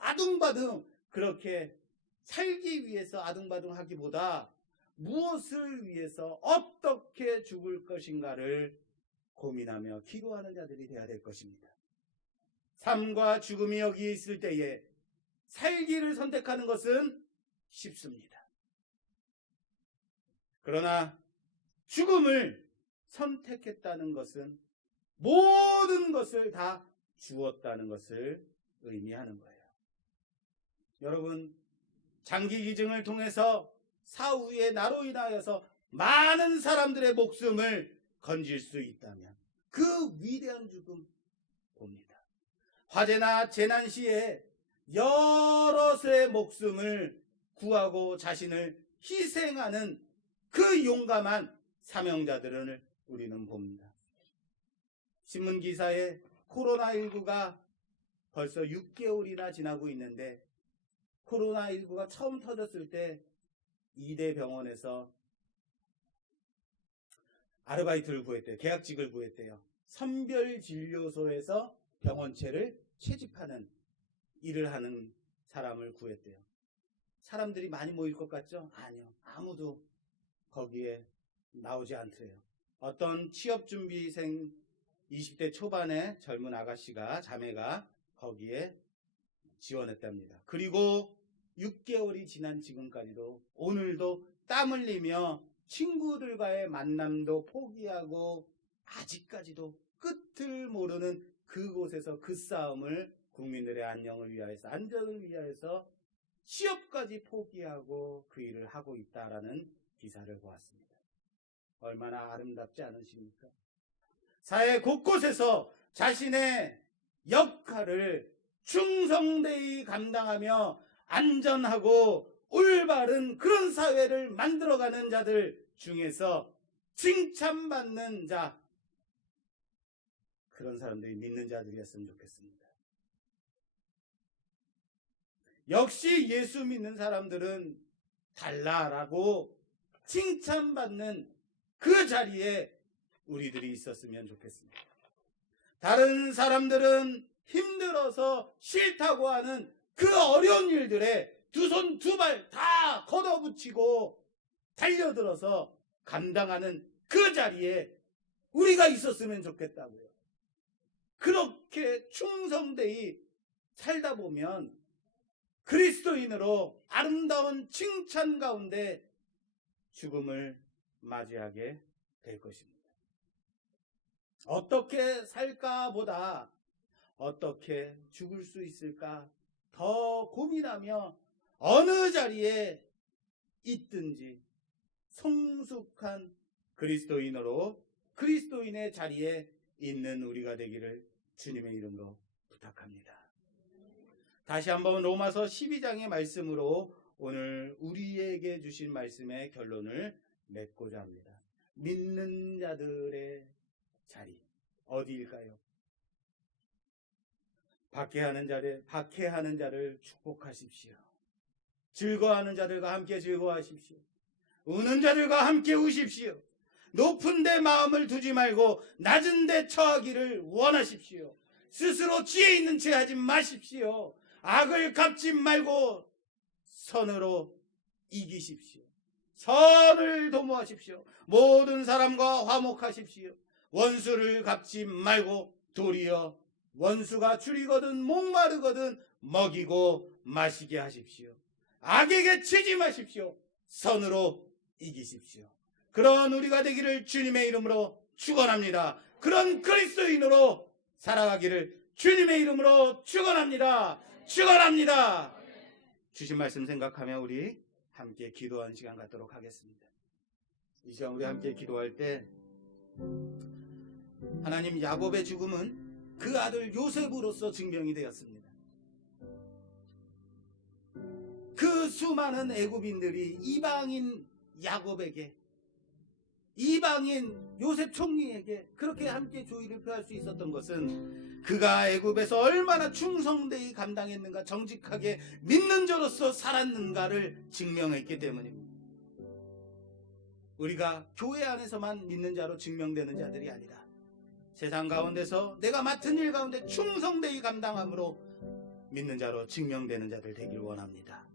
아둥바둥 그렇게 살기 위해서 아둥바둥 하기보다 무엇을 위해서 어떻게 죽을 것인가를 고민하며 기도하는 자들이 되어야 될 것입니다. 삶과 죽음이 여기 있을 때에 살기를 선택하는 것은 쉽습니다. 그러나 죽음을 선택했다는 것은 모든 것을 다 주었다는 것을 의미하는 거예요. 여러분, 장기 기증을 통해서 사후에 나로 인하여서 많은 사람들의 목숨을 건질 수 있다면 그 위대한 죽음 봅니다. 화재나 재난 시에 여럿의 목숨을 구하고 자신을 희생하는 그 용감한 사명자들을 우리는 봅니다. 신문기사에 코로나19가 벌써 6개월이나 지나고 있는데, 코로나19가 처음 터졌을 때 2대 병원에서 아르바이트를 구했대요. 계약직을 구했대요. 선별진료소에서 병원체를 채집하는 일을 하는 사람을 구했대요. 사람들이 많이 모일 것 같죠? 아니요. 아무도 거기에 나오지 않더래요. 어떤 취업준비생 20대 초반의 젊은 아가씨가, 자매가 거기에 지원했답니다. 그리고 6개월이 지난 지금까지도 오늘도 땀 흘리며 친구들과의 만남도 포기하고 아직까지도 끝을 모르는 그곳에서 그 싸움을, 국민들의 안녕을 위하여서, 안전을 위하여서 취업까지 포기하고 그 일을 하고 있다라는 기사를 보았습니다. 얼마나 아름답지 않으십니까? 사회 곳곳에서 자신의 역할을 충성되이 감당하며 안전하고 올바른 그런 사회를 만들어가는 자들 중에서 칭찬받는 자, 그런 사람들이 믿는 자들이었으면 좋겠습니다. 역시 예수 믿는 사람들은 달라라고 칭찬받는 그 자리에 우리들이 있었으면 좋겠습니다. 다른 사람들은 힘들어서 싫다고 하는 그 어려운 일들에 두 손 두 발 다 걷어붙이고 달려들어서 감당하는 그 자리에 우리가 있었으면 좋겠다고요. 그렇게 충성되이 살다 보면 그리스도인으로 아름다운 칭찬 가운데 죽음을 맞이하게 될 것입니다. 어떻게 살까 보다 어떻게 죽을 수 있을까 더 고민하며 어느 자리에 있든지 성숙한 그리스도인으로 그리스도인의 자리에 있는 우리가 되기를 주님의 이름으로 부탁합니다. 다시 한번 로마서 12장의 말씀으로 오늘 우리에게 주신 말씀의 결론을 맺고자 합니다. 믿는 자들의 자리 어디일까요? 박해하는 자를 축복하십시오. 즐거워하는 자들과 함께 즐거워하십시오. 우는 자들과 함께 우십시오. 높은 데 마음을 두지 말고 낮은 데 처하기를 원하십시오. 스스로 지혜 있는 채 하지 마십시오. 악을 갚지 말고 선으로 이기십시오. 선을 도모하십시오. 모든 사람과 화목하십시오. 원수를 갚지 말고 도리어 원수가 줄이거든 목마르거든 먹이고 마시게 하십시오. 악에게 치지 마십시오. 선으로 이기십시오. 그런 우리가 되기를 주님의 이름으로 축원합니다. 그런 그리스도인으로 살아가기를 주님의 이름으로 축원합니다. 축원합니다. 주신 말씀 생각하며 우리 함께 기도하는 시간 갖도록 하겠습니다. 이 시간 우리 함께 기도할 때 하나님, 야곱의 죽음은 그 아들 요셉으로서 증명이 되었습니다. 그 수많은 애굽인들이 이방인 야곱에게, 이방인 요셉 총리에게 그렇게 함께 조의를 표할 수 있었던 것은 그가 애굽에서 얼마나 충성되이 감당했는가, 정직하게 믿는 자로서 살았는가를 증명했기 때문입니다. 우리가 교회 안에서만 믿는 자로 증명되는 자들이 아니라 세상 가운데서 내가 맡은 일 가운데 충성되이 감당함으로 믿는 자로 증명되는 자들 되길 원합니다.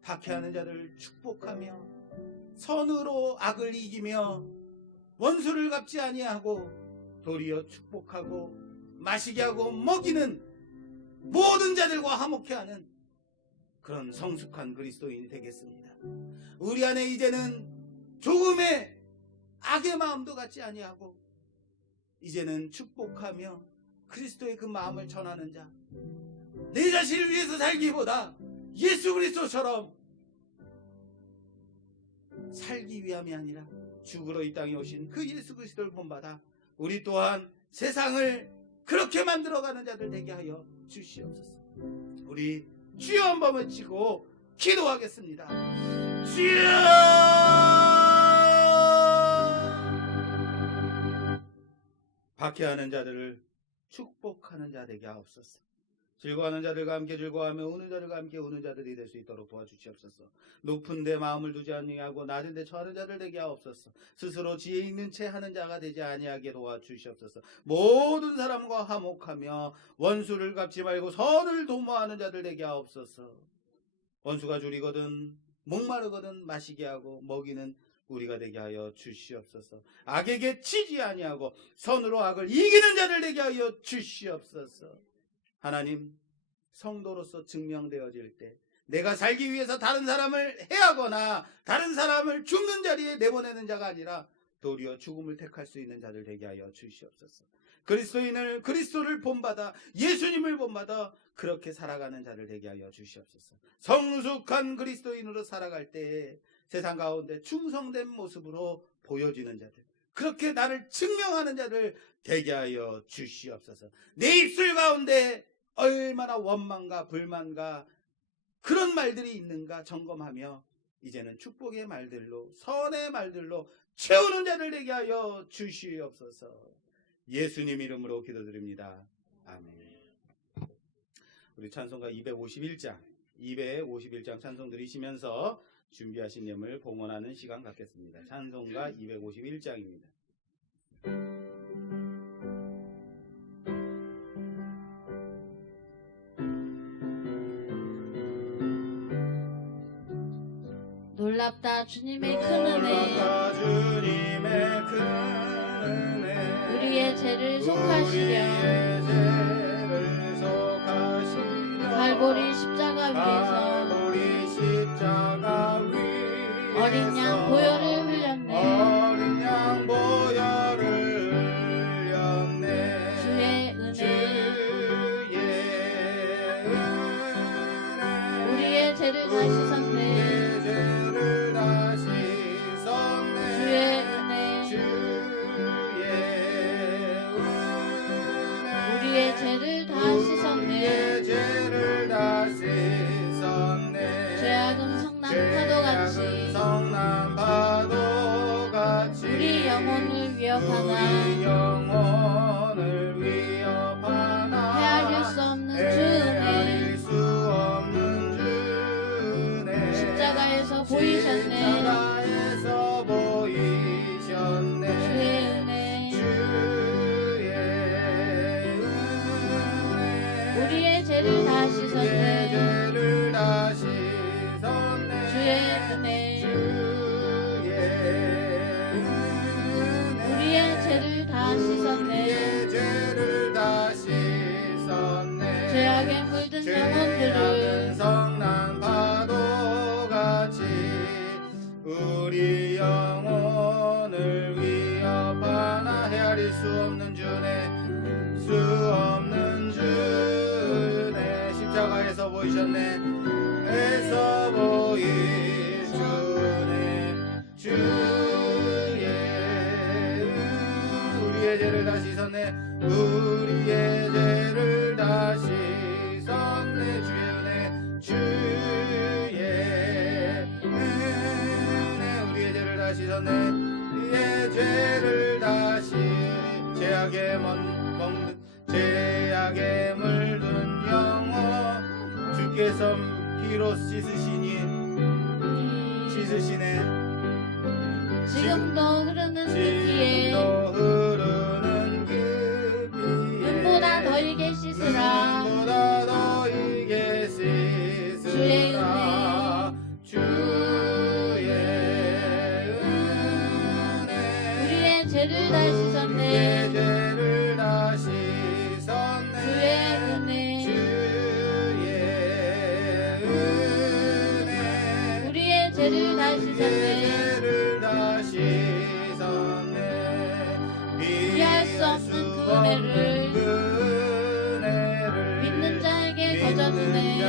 박해하는 자를 축복하며 선으로 악을 이기며 원수를 갚지 아니하고 도리어 축복하고 마시게 하고 먹이는 모든 자들과 화목해 하는 그런 성숙한 그리스도인이 되겠습니다. 우리 안에 이제는 조금의 악의 마음도 갖지 아니하고 이제는 축복하며 그리스도의 그 마음을 전하는 자, 내 자신을 위해서 살기보다 예수 그리스도처럼 살기 위함이 아니라 죽으러 이 땅에 오신 그 예수 그리스도를 본받아 우리 또한 세상을 그렇게 만들어가는 자들 되게 하여 주시옵소서. 우리 주여 한번 외치고 기도하겠습니다. 주여! 박해하는 자들을 축복하는 자 되게 하옵소서. 즐거워하는 자들과 함께 즐거워하며 우는 자들과 함께 우는 자들이 될 수 있도록 도와주시옵소서. 높은 데 마음을 두지 아니하고 낮은 데 처하는 자들 되게 하옵소서. 스스로 지혜 있는 채 하는 자가 되지 아니하게 도와주시옵소서. 모든 사람과 화목하며 원수를 갚지 말고 선을 도모하는 자들 되게 하옵소서. 원수가 줄이거든 목마르거든 마시게 하고 먹이는 우리가 되게 하여 주시옵소서. 악에게 치지 아니하고 선으로 악을 이기는 자들 되게 하여 주시옵소서. 하나님, 성도로서 증명되어질 때 내가 살기 위해서 다른 사람을 해하거나 다른 사람을 죽는 자리에 내보내는 자가 아니라 도리어 죽음을 택할 수 있는 자들 되게 하여 주시옵소서. 그리스도를 본받아 예수님을 본받아 그렇게 살아가는 자들 되게 하여 주시옵소서. 성숙한 그리스도인으로 살아갈 때에 세상 가운데 충성된 모습으로 보여지는 자들, 그렇게 나를 증명하는 자들 되게 하여 주시옵소서. 내 입술 가운데 얼마나 원망과 불만과 그런 말들이 있는가 점검하며 이제는 축복의 말들로 선의 말들로 채우는 자들 되게 하여 주시옵소서. 예수님 이름으로 기도드립니다. 아멘. 우리 찬송가 251장 찬송 드리시면서 준비하신 예물 봉헌하는 시간 갖겠습니다. 찬송가 251장입니다. 놀랍다 주님의 큰 은혜, 우리의 죄를 속하시려 갈보리 십자가 위에서 어린 양 보혈을 흘렸네. 주의 은혜, 우리의 죄를 다 씻었네. 주의 은혜, 우리의 죄를 다 씻었네. 죄악은 성난 파도같이 우리 영혼을 위협하나 헤아릴 수 없는 주 은혜 십자가에서 보이셨네. 다 씻었네. 죄를 다 씻었네. 주의 은혜 우리의 죄를 다 씻었네. 우리의 죄를 다 씻었네. 죄악에 물든 죄악은 영혼들을 성난 파도같이 우리 영혼을 위협하나 헤아릴 수 없는 주네 십자가에서 보이셨네. 에서 보이주네. 주의 우리의 죄를 다 씻었네. 우리의 죄를 다 씻었네. 주의 은혜 우리의 죄를 다 씻었네. 우리의 죄를 다 죄악에 물든 영혼 주께서 피로 씻으시네. 지금도 흐르는 그 피에 지금도 흐르는 그 피에 눈보다 더이게 씻으라. 눈보다 더이게 씻으라. 주의 은혜 주의 은혜 우리의 죄를 다 우리의 씻었네. 죄를 다 씻었네. 주의 은혜 주의 은혜 우리의 죄를 다 씻었네. 죄를 다 씻었네. 비할 수 없는 그 은혜를 믿는 자에게 거저주네.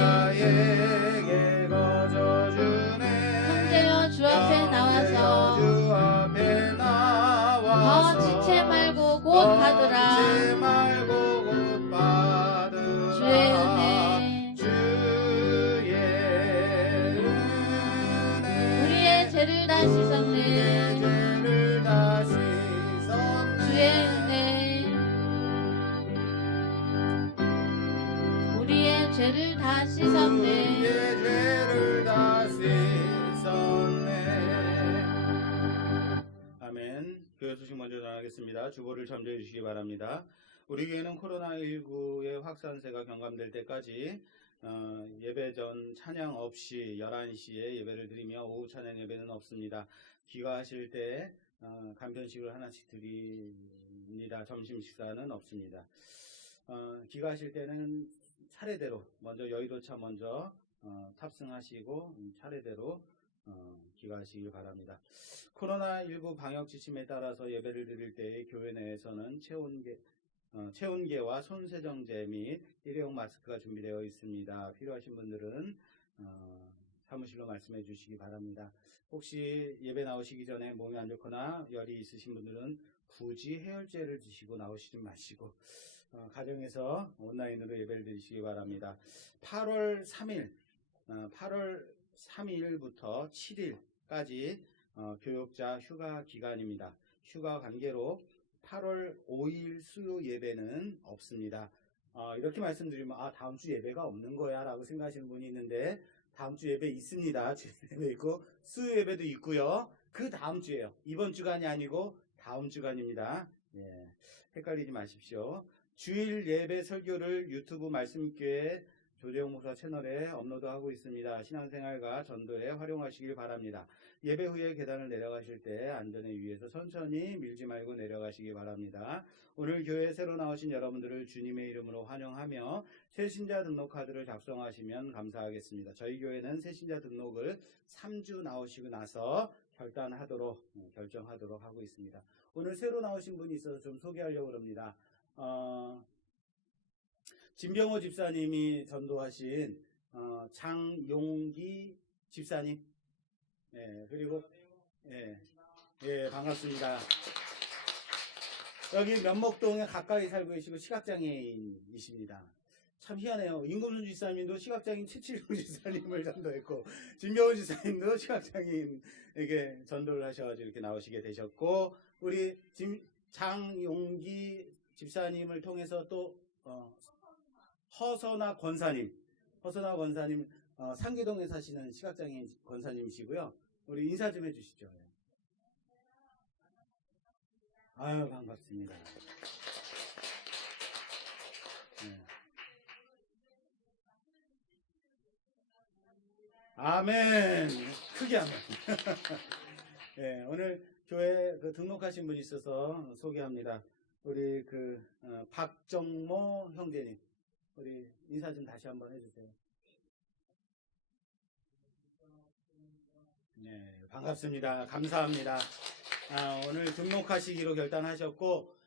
형제여 주 앞에 나와서 더 지체 말고 곧 받으라. 주의 은혜 우리의 죄를 다 씻었네. 주의 은혜 우리의 죄를 다 씻었네. 아멘. 교회 소식 먼저 전하겠습니다. 주보를 참조해 주시기 바랍니다. 우리 교회는 코로나19의 확산세가 경감될 때까지 예배 전 찬양 없이 11시에 예배를 드리며 오후 찬양 예배는 없습니다. 귀가하실 때 간편식을 하나씩 드립니다. 점심 식사는 없습니다. 귀가하실 때는 차례대로 먼저 여의도차 먼저 탑승하시고 차례대로 귀가하시길 바랍니다. 코로나19 방역 지침에 따라서 예배를 드릴 때 교회 내에서는 체온계와 손세정제 및 일회용 마스크가 준비되어 있습니다. 필요하신 분들은 사무실로 말씀해 주시기 바랍니다. 혹시 예배 나오시기 전에 몸이 안 좋거나 열이 있으신 분들은 굳이 해열제를 드시고 나오시지 마시고 가정에서 온라인으로 예배를 드리시기 바랍니다. 8월 3일부터 7일까지 교역자 휴가 기간입니다. 휴가 관계로 8월 5일 수요 예배는 없습니다. 이렇게 말씀드리면 다음 주 예배가 없는 거야 라고 생각하시는 분이 있는데 다음 주 예배 있습니다. 주일 예배 있고 수요 예배도 있고요. 그 다음 주예요. 이번 주간이 아니고 다음 주간입니다. 예, 헷갈리지 마십시오. 주일 예배 설교를 유튜브 말씀교회 조재용 목사 채널에 업로드하고 있습니다. 신앙생활과 전도에 활용하시길 바랍니다. 예배 후에 계단을 내려가실 때 안전에 유의해서 천천히 밀지 말고 내려가시기 바랍니다. 오늘 교회에 새로 나오신 여러분들을 주님의 이름으로 환영하며 새신자 등록 카드를 작성하시면 감사하겠습니다. 저희 교회는 새신자 등록을 3주 나오시고 나서 결정하도록 하고 있습니다. 오늘 새로 나오신 분이 있어서 좀 소개하려고 합니다. 진병호 집사님이 전도하신 장용기 집사님. 그리고 반갑습니다. 여기 면목동에 가까이 살고 계시고 시각장애인이십니다. 참 희한해요. 임금순 집사님도 시각장애인 최칠용 집사님을 전도했고 진병호 집사님도 시각장애인에게 전도를 하셔가지고 이렇게 나오시게 되셨고 우리 장용기 집사님을 통해서 또 허선아 권사님 상계동에 사시는 시각장애인 권사님이시고요. 우리 인사 좀 해주시죠. 아유 반갑습니다. 아멘. 크게 한번. 예, 오늘 교회 등록하신 분이 있어서 소개합니다. 우리 박정모 형제님, 우리 인사 좀 다시 한번 해주세요. 네, 반갑습니다. 감사합니다. 오늘 등록하시기로 결단하셨고,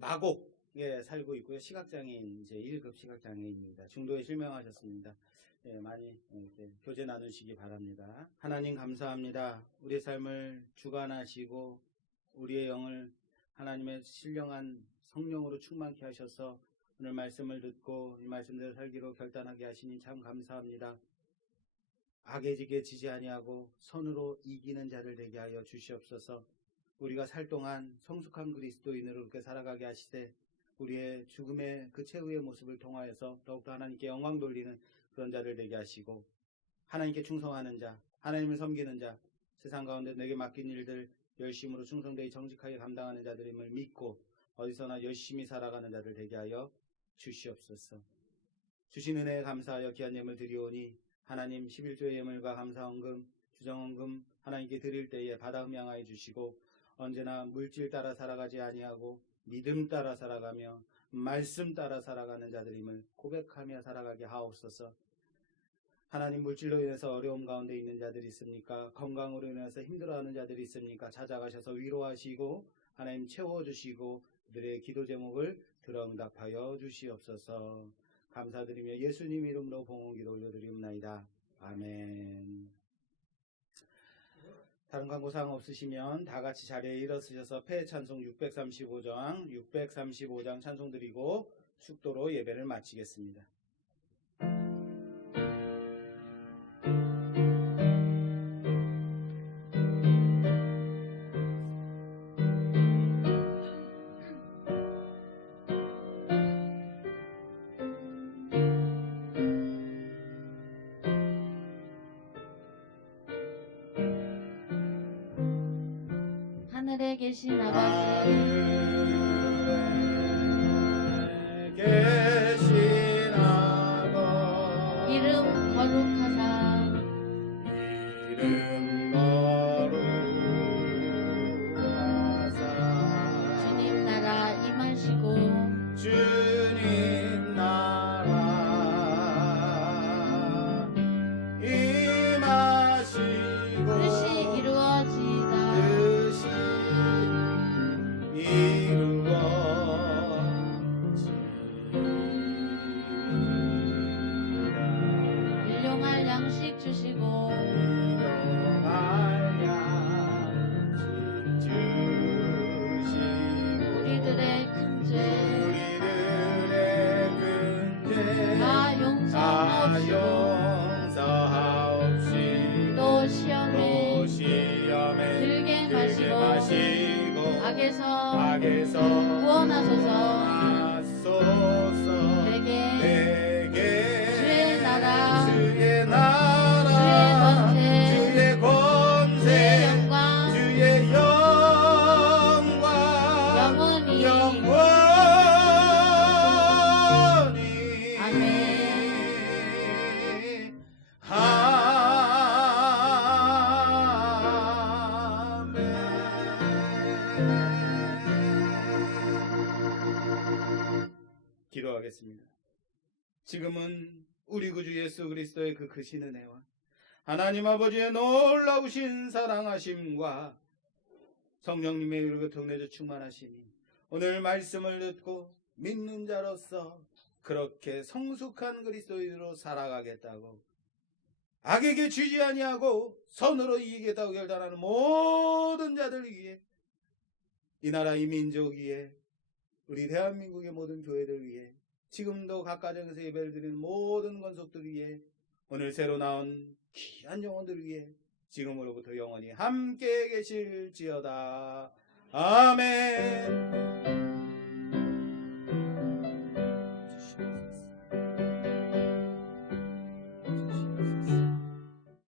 마곡에 살고 있고요. 시각장애인, 이제 1급 시각장애인입니다. 중도에 실명하셨습니다. 예, 많이 이렇게 교제 나누시기 바랍니다. 하나님 감사합니다. 우리의 삶을 주관하시고, 우리의 영을 하나님의 신령한 성령으로 충만케 하셔서 오늘 말씀을 듣고 이 말씀대로 살기로 결단하게 하시니 참 감사합니다. 악에 지지 아니하고 선으로 이기는 자를 되게 하여 주시옵소서. 우리가 살 동안 성숙한 그리스도인으로 그렇게 살아가게 하시되 우리의 죽음의 그 최후의 모습을 통하여서 더욱더 하나님께 영광 돌리는 그런 자를 되게 하시고, 하나님께 충성하는 자, 하나님을 섬기는 자, 세상 가운데 내게 맡긴 일들 열심으로 충성되이 정직하게 감당하는 자들임을 믿고 어디서나 열심히 살아가는 자들 되게 하여 주시옵소서. 주신 은혜에 감사하여 귀한 예물 드리오니 하나님 11조의 예물과 감사헌금, 주정헌금 하나님께 드릴 때에 받아 흠양하여 주시고, 언제나 물질 따라 살아가지 아니하고 믿음 따라 살아가며 말씀 따라 살아가는 자들임을 고백하며 살아가게 하옵소서. 하나님, 물질로 인해서 어려움 가운데 있는 자들이 있습니까? 건강으로 인해서 힘들어하는 자들이 있습니까? 찾아가셔서 위로하시고 하나님 채워주시고 그들의 기도 제목을 들어 응답하여 주시옵소서. 감사드리며 예수님 이름으로 봉헌기도 올려드리옵나이다. 아멘. 다른 광고사항 없으시면 다 같이 자리에 일어서셔서 폐 찬송 635장 찬송 드리고 축도로 예배를 마치겠습니다. 하늘에 계신 아버지, 계신 아버지, 이름 거룩하사 주님 나라 임하시고 주님 나라 임하시고 뜻이 이루어지이다. 뜻이 일용할 양식 주시고 우리들의 큰 죄 다 용서하옵시고 또 시험에 들게 마시고 악에서 구원하소서. 내게 주의 나라, 주의 권세, 주의 영광 영원히 아멘. 기도하겠습니다. 지금은 우리 구주 예수 그리스도의 그 크신 은혜와 하나님 아버지의 놀라우신 사랑하심과 성령님의 이르고 통내주 충만하심이 오늘 말씀을 듣고 믿는 자로서 그렇게 성숙한 그리스도인으로 살아가겠다고, 악에게 쥐지 아니하고 선으로 이기겠다고 결단하는 모든 자들 위해, 이 나라 이 민족 위에, 우리 대한민국의 모든 교회들 위해, 지금도 각 가정에서 예배를 드리는 모든 권속들 위해, 오늘 새로 나온 귀한 영혼들 위해 지금으로부터 영원히 함께 계실지어다. 아멘.